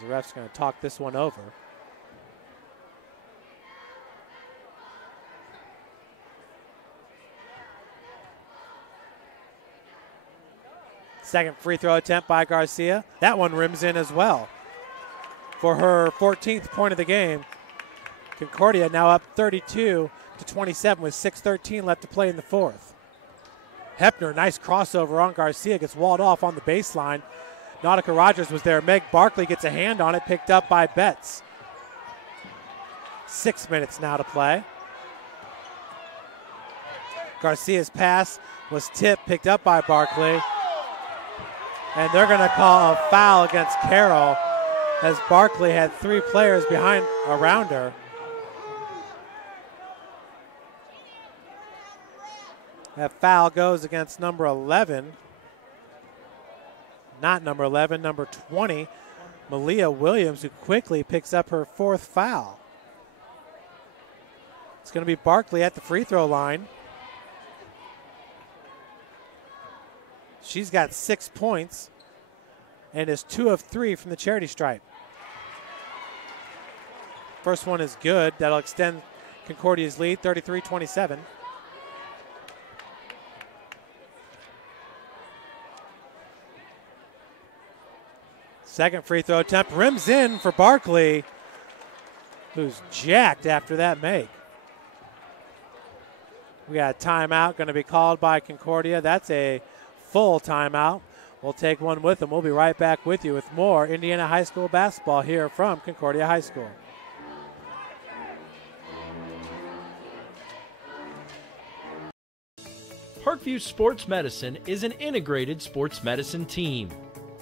The ref's going to talk this one over. Second free throw attempt by Garcia. That one rims in as well. For her 14th point of the game, Concordia now up 32-27 with 6:13 left to play in the fourth. Hepner, nice crossover on Garcia, gets walled off on the baseline. Nautica Rogers was there. Meg Barkley gets a hand on it, picked up by Betts. 6 minutes now to play. Garcia's pass was tipped, picked up by Barkley. And they're going to call a foul against Carroll, as Barkley had 3 players around her. That foul goes against number 11. Not number 11, number 20, Malia Williams, who quickly picks up her 4th foul. It's going to be Barkley at the free throw line. She's got 6 points and is 2 of 3 from the charity stripe. First one is good. That'll extend Concordia's lead, 33-27. Second free throw attempt rims in for Barkley, who's jacked after that make. We got a timeout going to be called by Concordia. That's a full timeout. We'll take one with them. We'll be right back with you with more Indiana High School basketball here from Concordia High School. Parkview Sports Medicine is an integrated sports medicine team.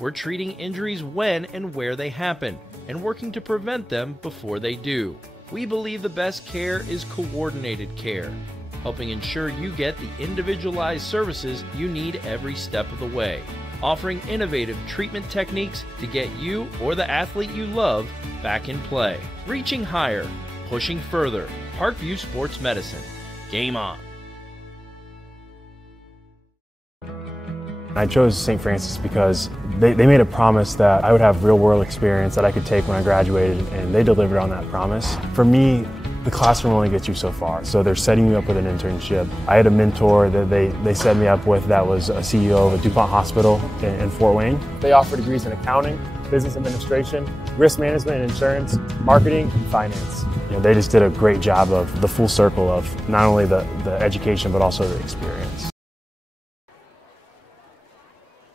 We're treating injuries when and where they happen and working to prevent them before they do. We believe the best care is coordinated care, helping ensure you get the individualized services you need every step of the way, offering innovative treatment techniques to get you or the athlete you love back in play. Reaching higher, pushing further. Parkview Sports Medicine. Game on. I chose St. Francis because they made a promise that I would have real-world experience that I could take when I graduated, and they delivered on that promise. For me, the classroom only gets you so far, so they're setting you up with an internship. I had a mentor that they set me up with that was a CEO of a DuPont hospital in Fort Wayne. They offer degrees in accounting, business administration, risk management and insurance, marketing, and finance. You know, they just did a great job of the full circle of not only the education but also the experience.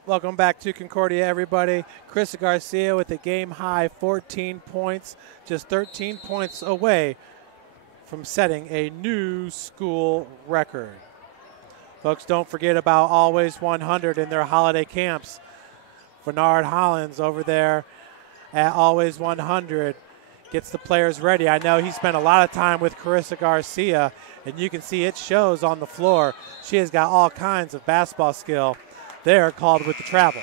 Welcome back to Concordia, everybody. Chris Garcia with a game-high 14 points, just 13 points away from setting a new school record. Folks, don't forget about Always 100 in their holiday camps. Bernard Hollins over there at Always 100 gets the players ready. I know he spent a lot of time with Carissa Garcia, and you can see it shows on the floor. She has got all kinds of basketball skill. There, called with the travel.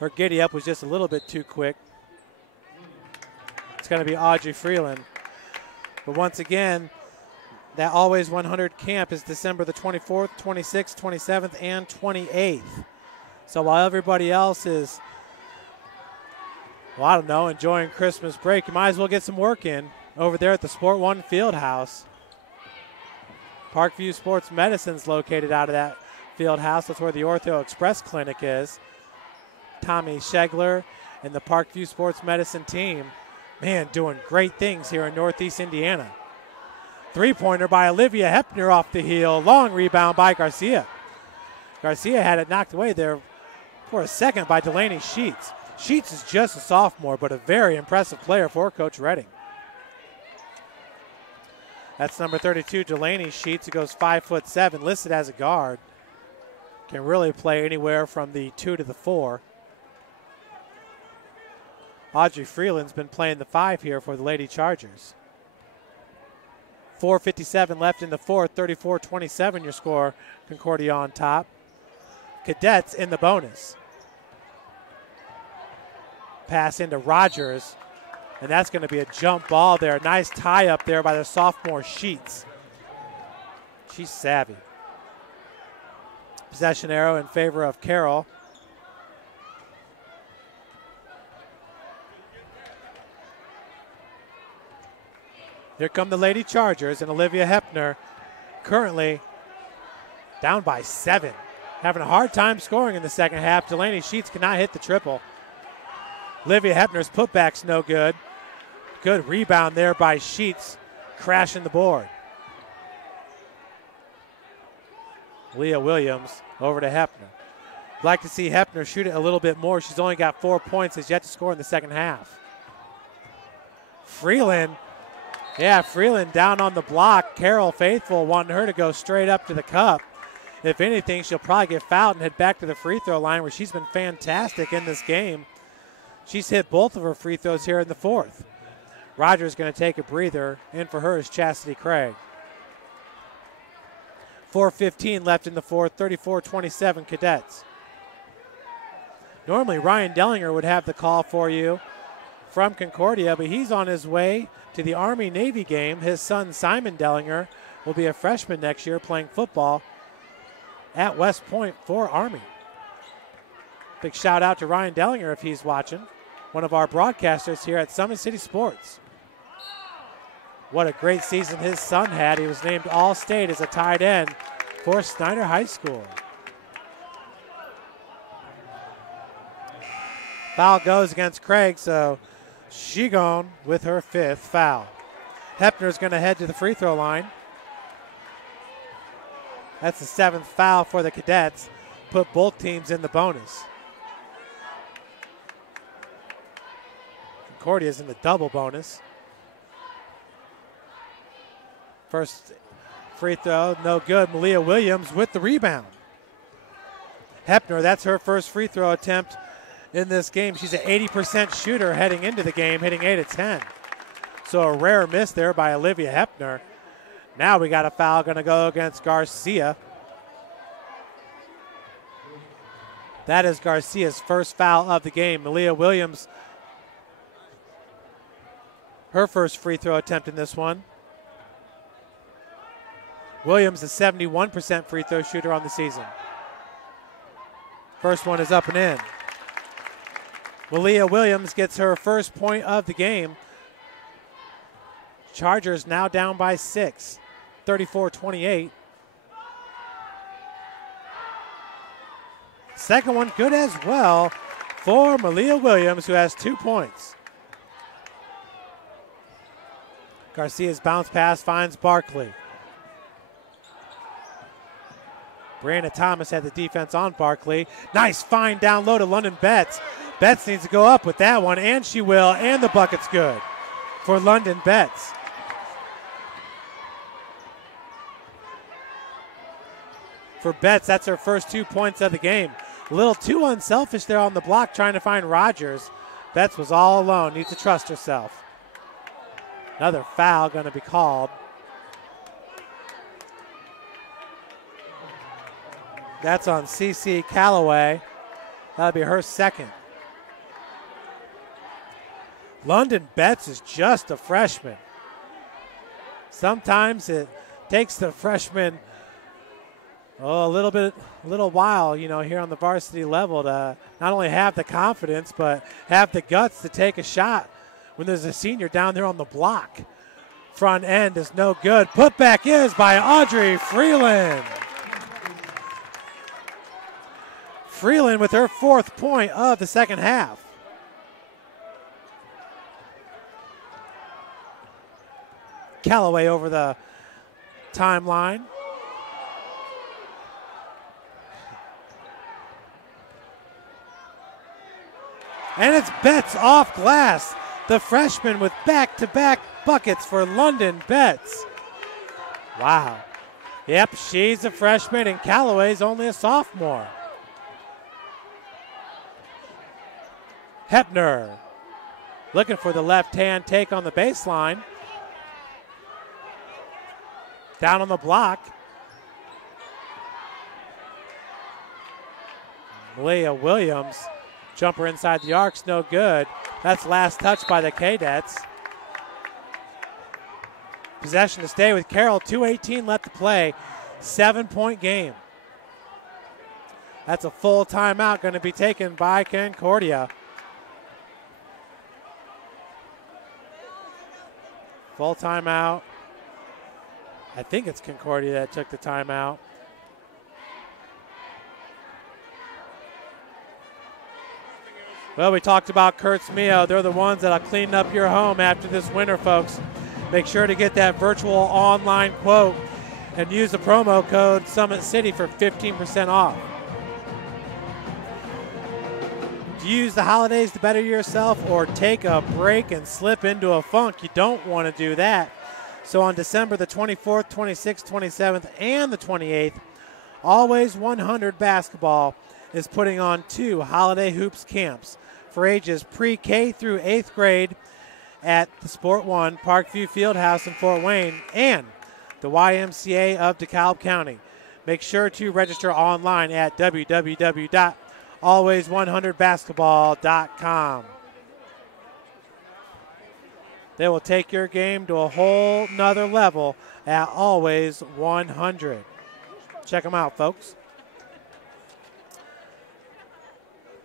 Her giddy up was just a little bit too quick. It's going to be Audrey Freeland. But once again, that Always 100 camp is December the 24th, 26th, 27th, and 28th. So while everybody else is, well, I don't know, enjoying Christmas break, you might as well get some work in over there at the Sport One Fieldhouse. Parkview Sports Medicine's located out of that field house. That's where the Ortho Express Clinic is. Tommy Schegler and the Parkview Sports Medicine team, man, doing great things here in Northeast Indiana. Three-pointer by Olivia Hepner off the heel. Long rebound by Garcia. Garcia had it knocked away there for a second by Delaney Sheets. Sheets is just a sophomore, but a very impressive player for Coach Redding. That's number 32, Delaney Sheets, who goes 5'7", listed as a guard. Can really play anywhere from the 2 to the 4. Audrey Freeland's been playing the 5 here for the Lady Chargers. 4:57 left in the fourth, 34-27 your score. Concordia on top. Cadets in the bonus. Pass into Rogers, and that's going to be a jump ball there. Nice tie up there by the sophomore Sheets. She's savvy. Possession arrow in favor of Carroll. Here come the Lady Chargers, and Olivia Hepner currently down by 7. Having a hard time scoring in the second half. Delaney Sheets cannot hit the triple. Olivia Hepner's putback's no good. Good rebound there by Sheets, crashing the board. Leah Williams over to Hepner. Like to see Hepner shoot it a little bit more. She's only got 4 points, has yet to score in the second half. Freeland. Yeah, Freeland down on the block. Carroll faithful wanting her to go straight up to the cup. If anything, she'll probably get fouled and head back to the free throw line, where she's been fantastic in this game. She's hit both of her free throws here in the fourth. Rogers going to take a breather. In for her is Chastity Craig. 4:15 left in the fourth, 34-27 Cadets. Normally Ryan Dellinger would have the call for you from Concordia, but he's on his way to the Army-Navy game. His son Simon Dellinger will be a freshman next year playing football at West Point for Army. Big shout out to Ryan Dellinger if he's watching, one of our broadcasters here at Summit City Sports. What a great season his son had. He was named All-State as a tight end for Snyder High School. Foul goes against Craig, so she gone with her 5th foul. Hepner's going to head to the free throw line. That's the 7th foul for the Cadets. Put both teams in the bonus. Concordia's in the double bonus. First free throw, no good. Malia Williams with the rebound. Hepner, that's her first free throw attempt in this game. She's an 80% shooter heading into the game, hitting 8 of 10. So a rare miss there by Olivia Hepner. Now we got a foul going to go against Garcia. That is Garcia's first foul of the game. Malia Williams, her first free throw attempt in this one. Williams, a 71% free throw shooter on the season. First one is up and in. Malia Williams gets her first point of the game. Chargers now down by 6, 34-28. Second one good as well for Malia Williams, who has 2 points. Garcia's bounce pass finds Barkley. Brianna Thomas had the defense on Barkley. Nice find down low to London Betts. Betts needs to go up with that one, and she will, and the bucket's good for London Betts. For Betts, that's her first 2 points of the game. A little too unselfish there on the block trying to find Rogers. Betts was all alone, needs to trust herself. Another foul going to be called. That's on CC Calloway. That'll be her second. London Betts is just a freshman. Sometimes it takes the freshman a little while, here on the varsity level to not only have the confidence, but have the guts to take a shot when there's a senior down there on the block. Front end is no good. Putback is by Audrey Freeland. Freeland with her 4th point of the second half. Callaway over the timeline. And it's Betts off glass. The freshman with back-to-back buckets for London Betts. Wow. Yep, she's a freshman and Callaway's only a sophomore. Hepner looking for the left-hand take on the baseline. Down on the block. Malia Williams. Jumper inside the arc's no good. That's last touch by the Cadets. Possession to stay with Carroll. 2:18 left to play. 7-point game. That's a full timeout going to be taken by Concordia. Full timeout. I think it's Concordia that took the timeout. Well, we talked about Kurtz Mio. They're the ones that'll clean up your home after this winter, folks. Make sure to get that virtual online quote and use the promo code Summit City for 15% off. Do you use the holidays to better yourself or take a break and slip into a funk? You don't want to do that. So on December the 24th, 26th, 27th, and the 28th, Always 100 Basketball is putting on 2 holiday hoops camps for ages pre-K through 8th grade at the Sport One Parkview Fieldhouse in Fort Wayne and the YMCA of DeKalb County. Make sure to register online at www.always100basketball.com. They will take your game to a whole nother level at Always 100. Check them out, folks.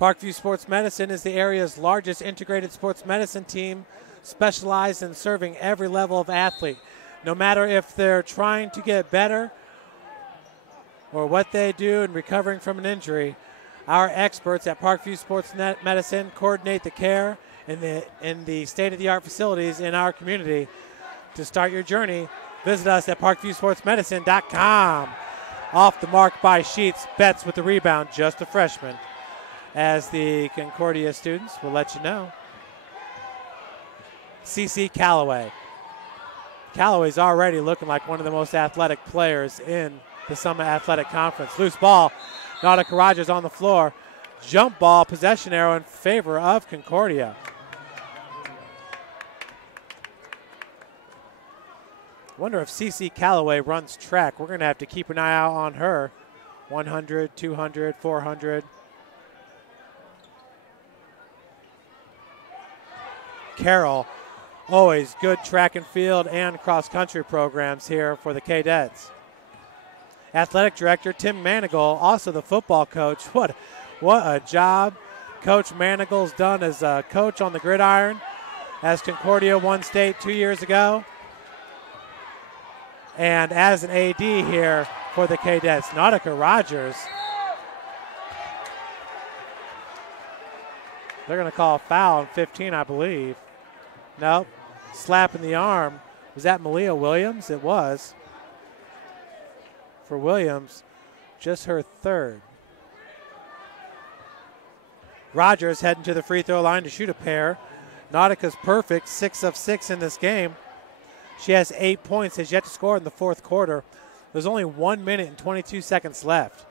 Parkview Sports Medicine is the area's largest integrated sports medicine team, specialized in serving every level of athlete. No matter if they're trying to get better or what they do in recovering from an injury, our experts at Parkview Sports Medicine coordinate the care in the state-of-the-art facilities in our community. To start your journey, visit us at parkviewsportsmedicine.com. Off the mark by Sheets, Betts with the rebound, just a freshman. As the Concordia students will let you know. CC Callaway. Callaway's already looking like one of the most athletic players in the Summit Athletic Conference. Loose ball. Nautica Rogers on the floor. Jump ball, possession arrow in favor of Concordia. Wonder if CC Callaway runs track. We're going to have to keep an eye out on her. 100, 200, 400. Carroll, always good track and field and cross-country programs here for the Cadets. Athletic Director Tim Manigal, also the football coach. What a job Coach Manigal's done as a coach on the gridiron, as Concordia won state 2 years ago, and as an AD here for the Cadets. Nautica Rogers. They're going to call a foul on 15, I believe. Nope. Slap in the arm. Was that Malia Williams? It was. For Williams, just her 3rd. Rogers heading to the free throw line to shoot a pair. Nautica's perfect, 6 of 6 in this game. She has 8 points, has yet to score in the 4th quarter. There's only 1 minute and 22 seconds left.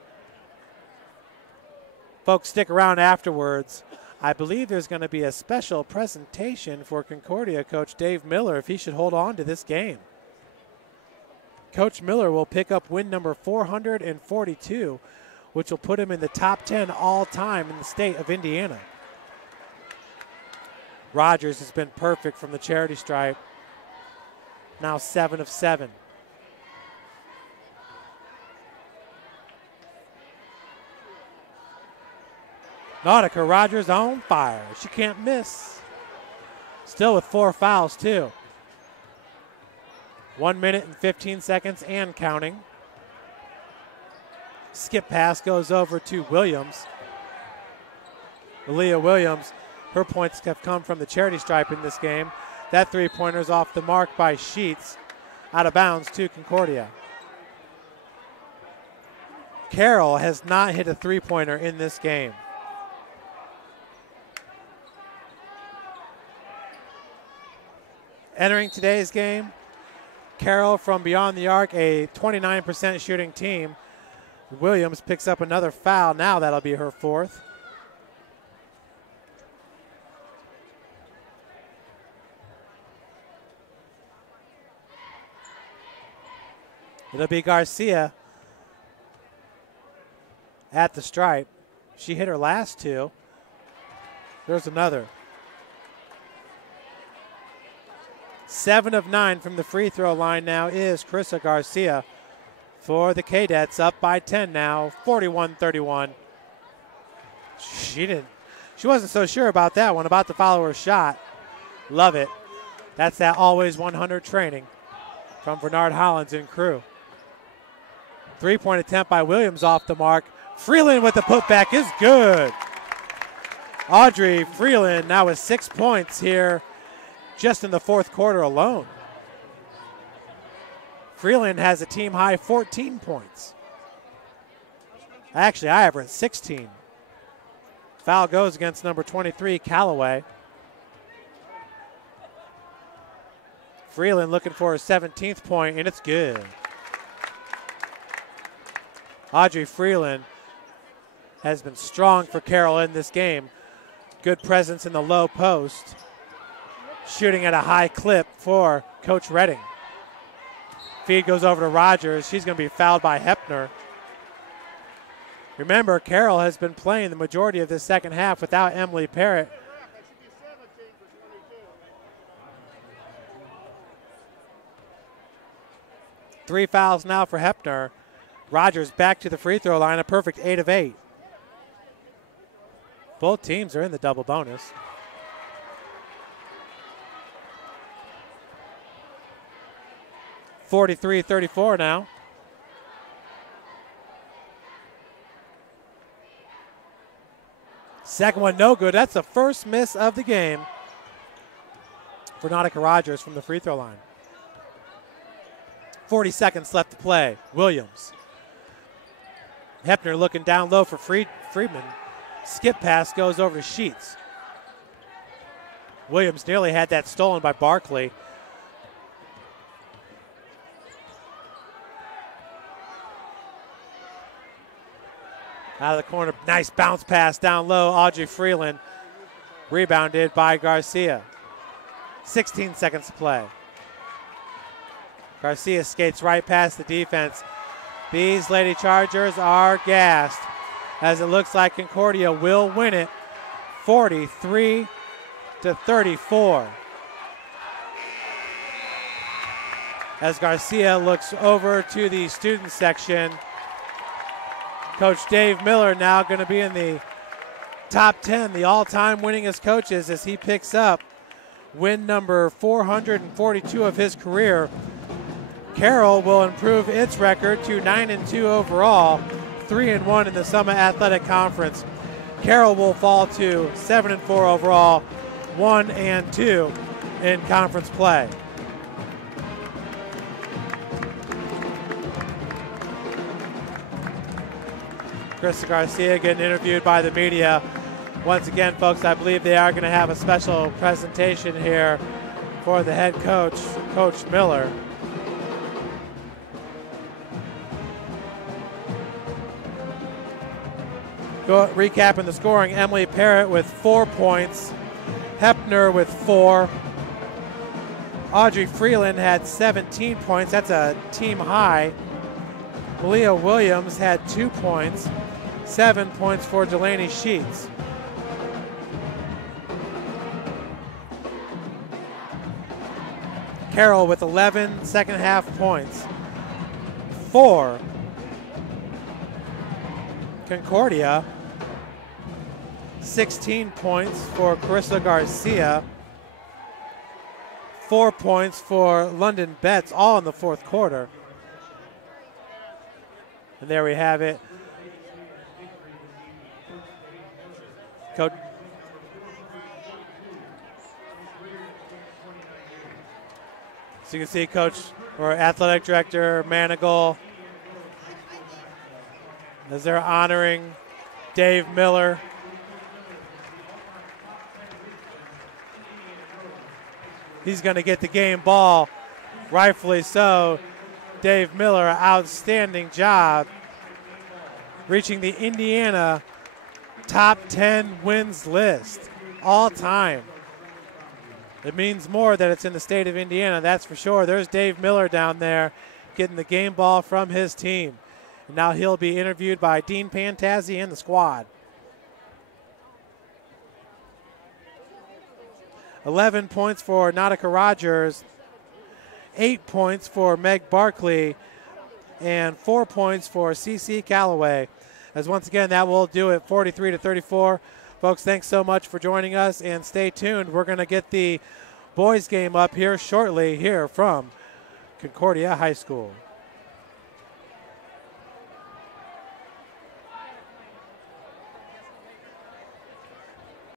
Folks, stick around afterwards. I believe there's going to be a special presentation for Concordia coach Dave Miller if he should hold on to this game. Coach Miller will pick up win number 442, which will put him in the top 10 all-time in the state of Indiana. Rogers has been perfect from the charity stripe. Now 7 of 7. Nautica Rogers on fire. She can't miss. Still with 4 fouls, too. 1 minute and 15 seconds and counting. Skip pass goes over to Williams. Aaliyah Williams, her points have come from the charity stripe in this game. That three-pointer's off the mark by Sheets. Out of bounds to Concordia. Carroll has not hit a three-pointer in this game. Entering today's game, Carroll from beyond the arc, a 29% shooting team. Williams picks up another foul. Now that'll be her 4th. It'll be Garcia at the stripe. She hit her last 2. There's another. 7 of 9 from the free throw line now is Carissa Garcia for the Cadets, up by 10 now, 41-31. She wasn't so sure about that one, about to follow her shot. Love it. That's that always 100 training from Bernard Hollins and crew. Three-point attempt by Williams off the mark. Freeland with the putback is good. Audrey Freeland now with 6 points here just in the 4th quarter alone. Freeland has a team-high 14 points. Actually, I averaged 16. Foul goes against number 23, Callaway. Freeland looking for a 17th point, and it's good. Audrey Freeland has been strong for Carroll in this game. Good presence in the low post. Shooting at a high clip for Coach Redding. Feed goes over to Rogers. She's going to be fouled by Hepner. Remember, Carroll has been playing the majority of this second half without Emily Parrott. Three fouls now for Hepner. Rogers back to the free throw line, a perfect 8 of 8. Both teams are in the double bonus. (43-34) now. Second one no good. That's the first miss of the game for Nautica Rogers from the free throw line. 40 seconds left to play. Williams. Hepner looking down low for Friedman. Skip pass goes over to Sheets. Williams nearly had that stolen by Barkley. Out of the corner, nice bounce pass down low. Audrey Freeland rebounded by Garcia. 16 seconds to play. Garcia skates right past the defense. These Lady Chargers are gassed as it looks like Concordia will win it 43-34. As Garcia looks over to the student section, Coach Dave Miller now going to be in the top 10, the all-time winningest coaches, as he picks up win number 442 of his career. Carroll will improve its record to 9-2 overall, 3-1 in the Summit Athletic Conference. Carroll will fall to 7-4 overall, 1-2 in conference play. Carissa Garcia getting interviewed by the media. Once again, folks, I believe they are going to have a special presentation here for the head coach, Coach Miller. Recapping the scoring, Emily Parrott with 4 points, Hepner with 4. Audrey Freeland had 17 points. That's a team high. Malia Williams had 2 points. 7 points for Delaney Sheets. Carroll with 11 second half points. 4. Concordia 16 points for Carissa Garcia. 4 points for London Betts, all in the fourth quarter. And there we have it. Coach. So you can see Coach or Athletic Director Manigal as they're honoring Dave Miller. He's going to get the game ball, rightfully so. Dave Miller, outstanding job, reaching the Indiana top 10 wins list all time. It means more that it's in the state of Indiana, that's for sure. There's Dave Miller down there getting the game ball from his team. And now he'll be interviewed by Dean Pantazzi and the squad. 11 points for Nautica Rogers, 8 points for Meg Barkley, and 4 points for CC Callaway. As once again, that will do it, 43-34. Folks, thanks so much for joining us, and stay tuned. We're going to get the boys game up here shortly here from Concordia High School.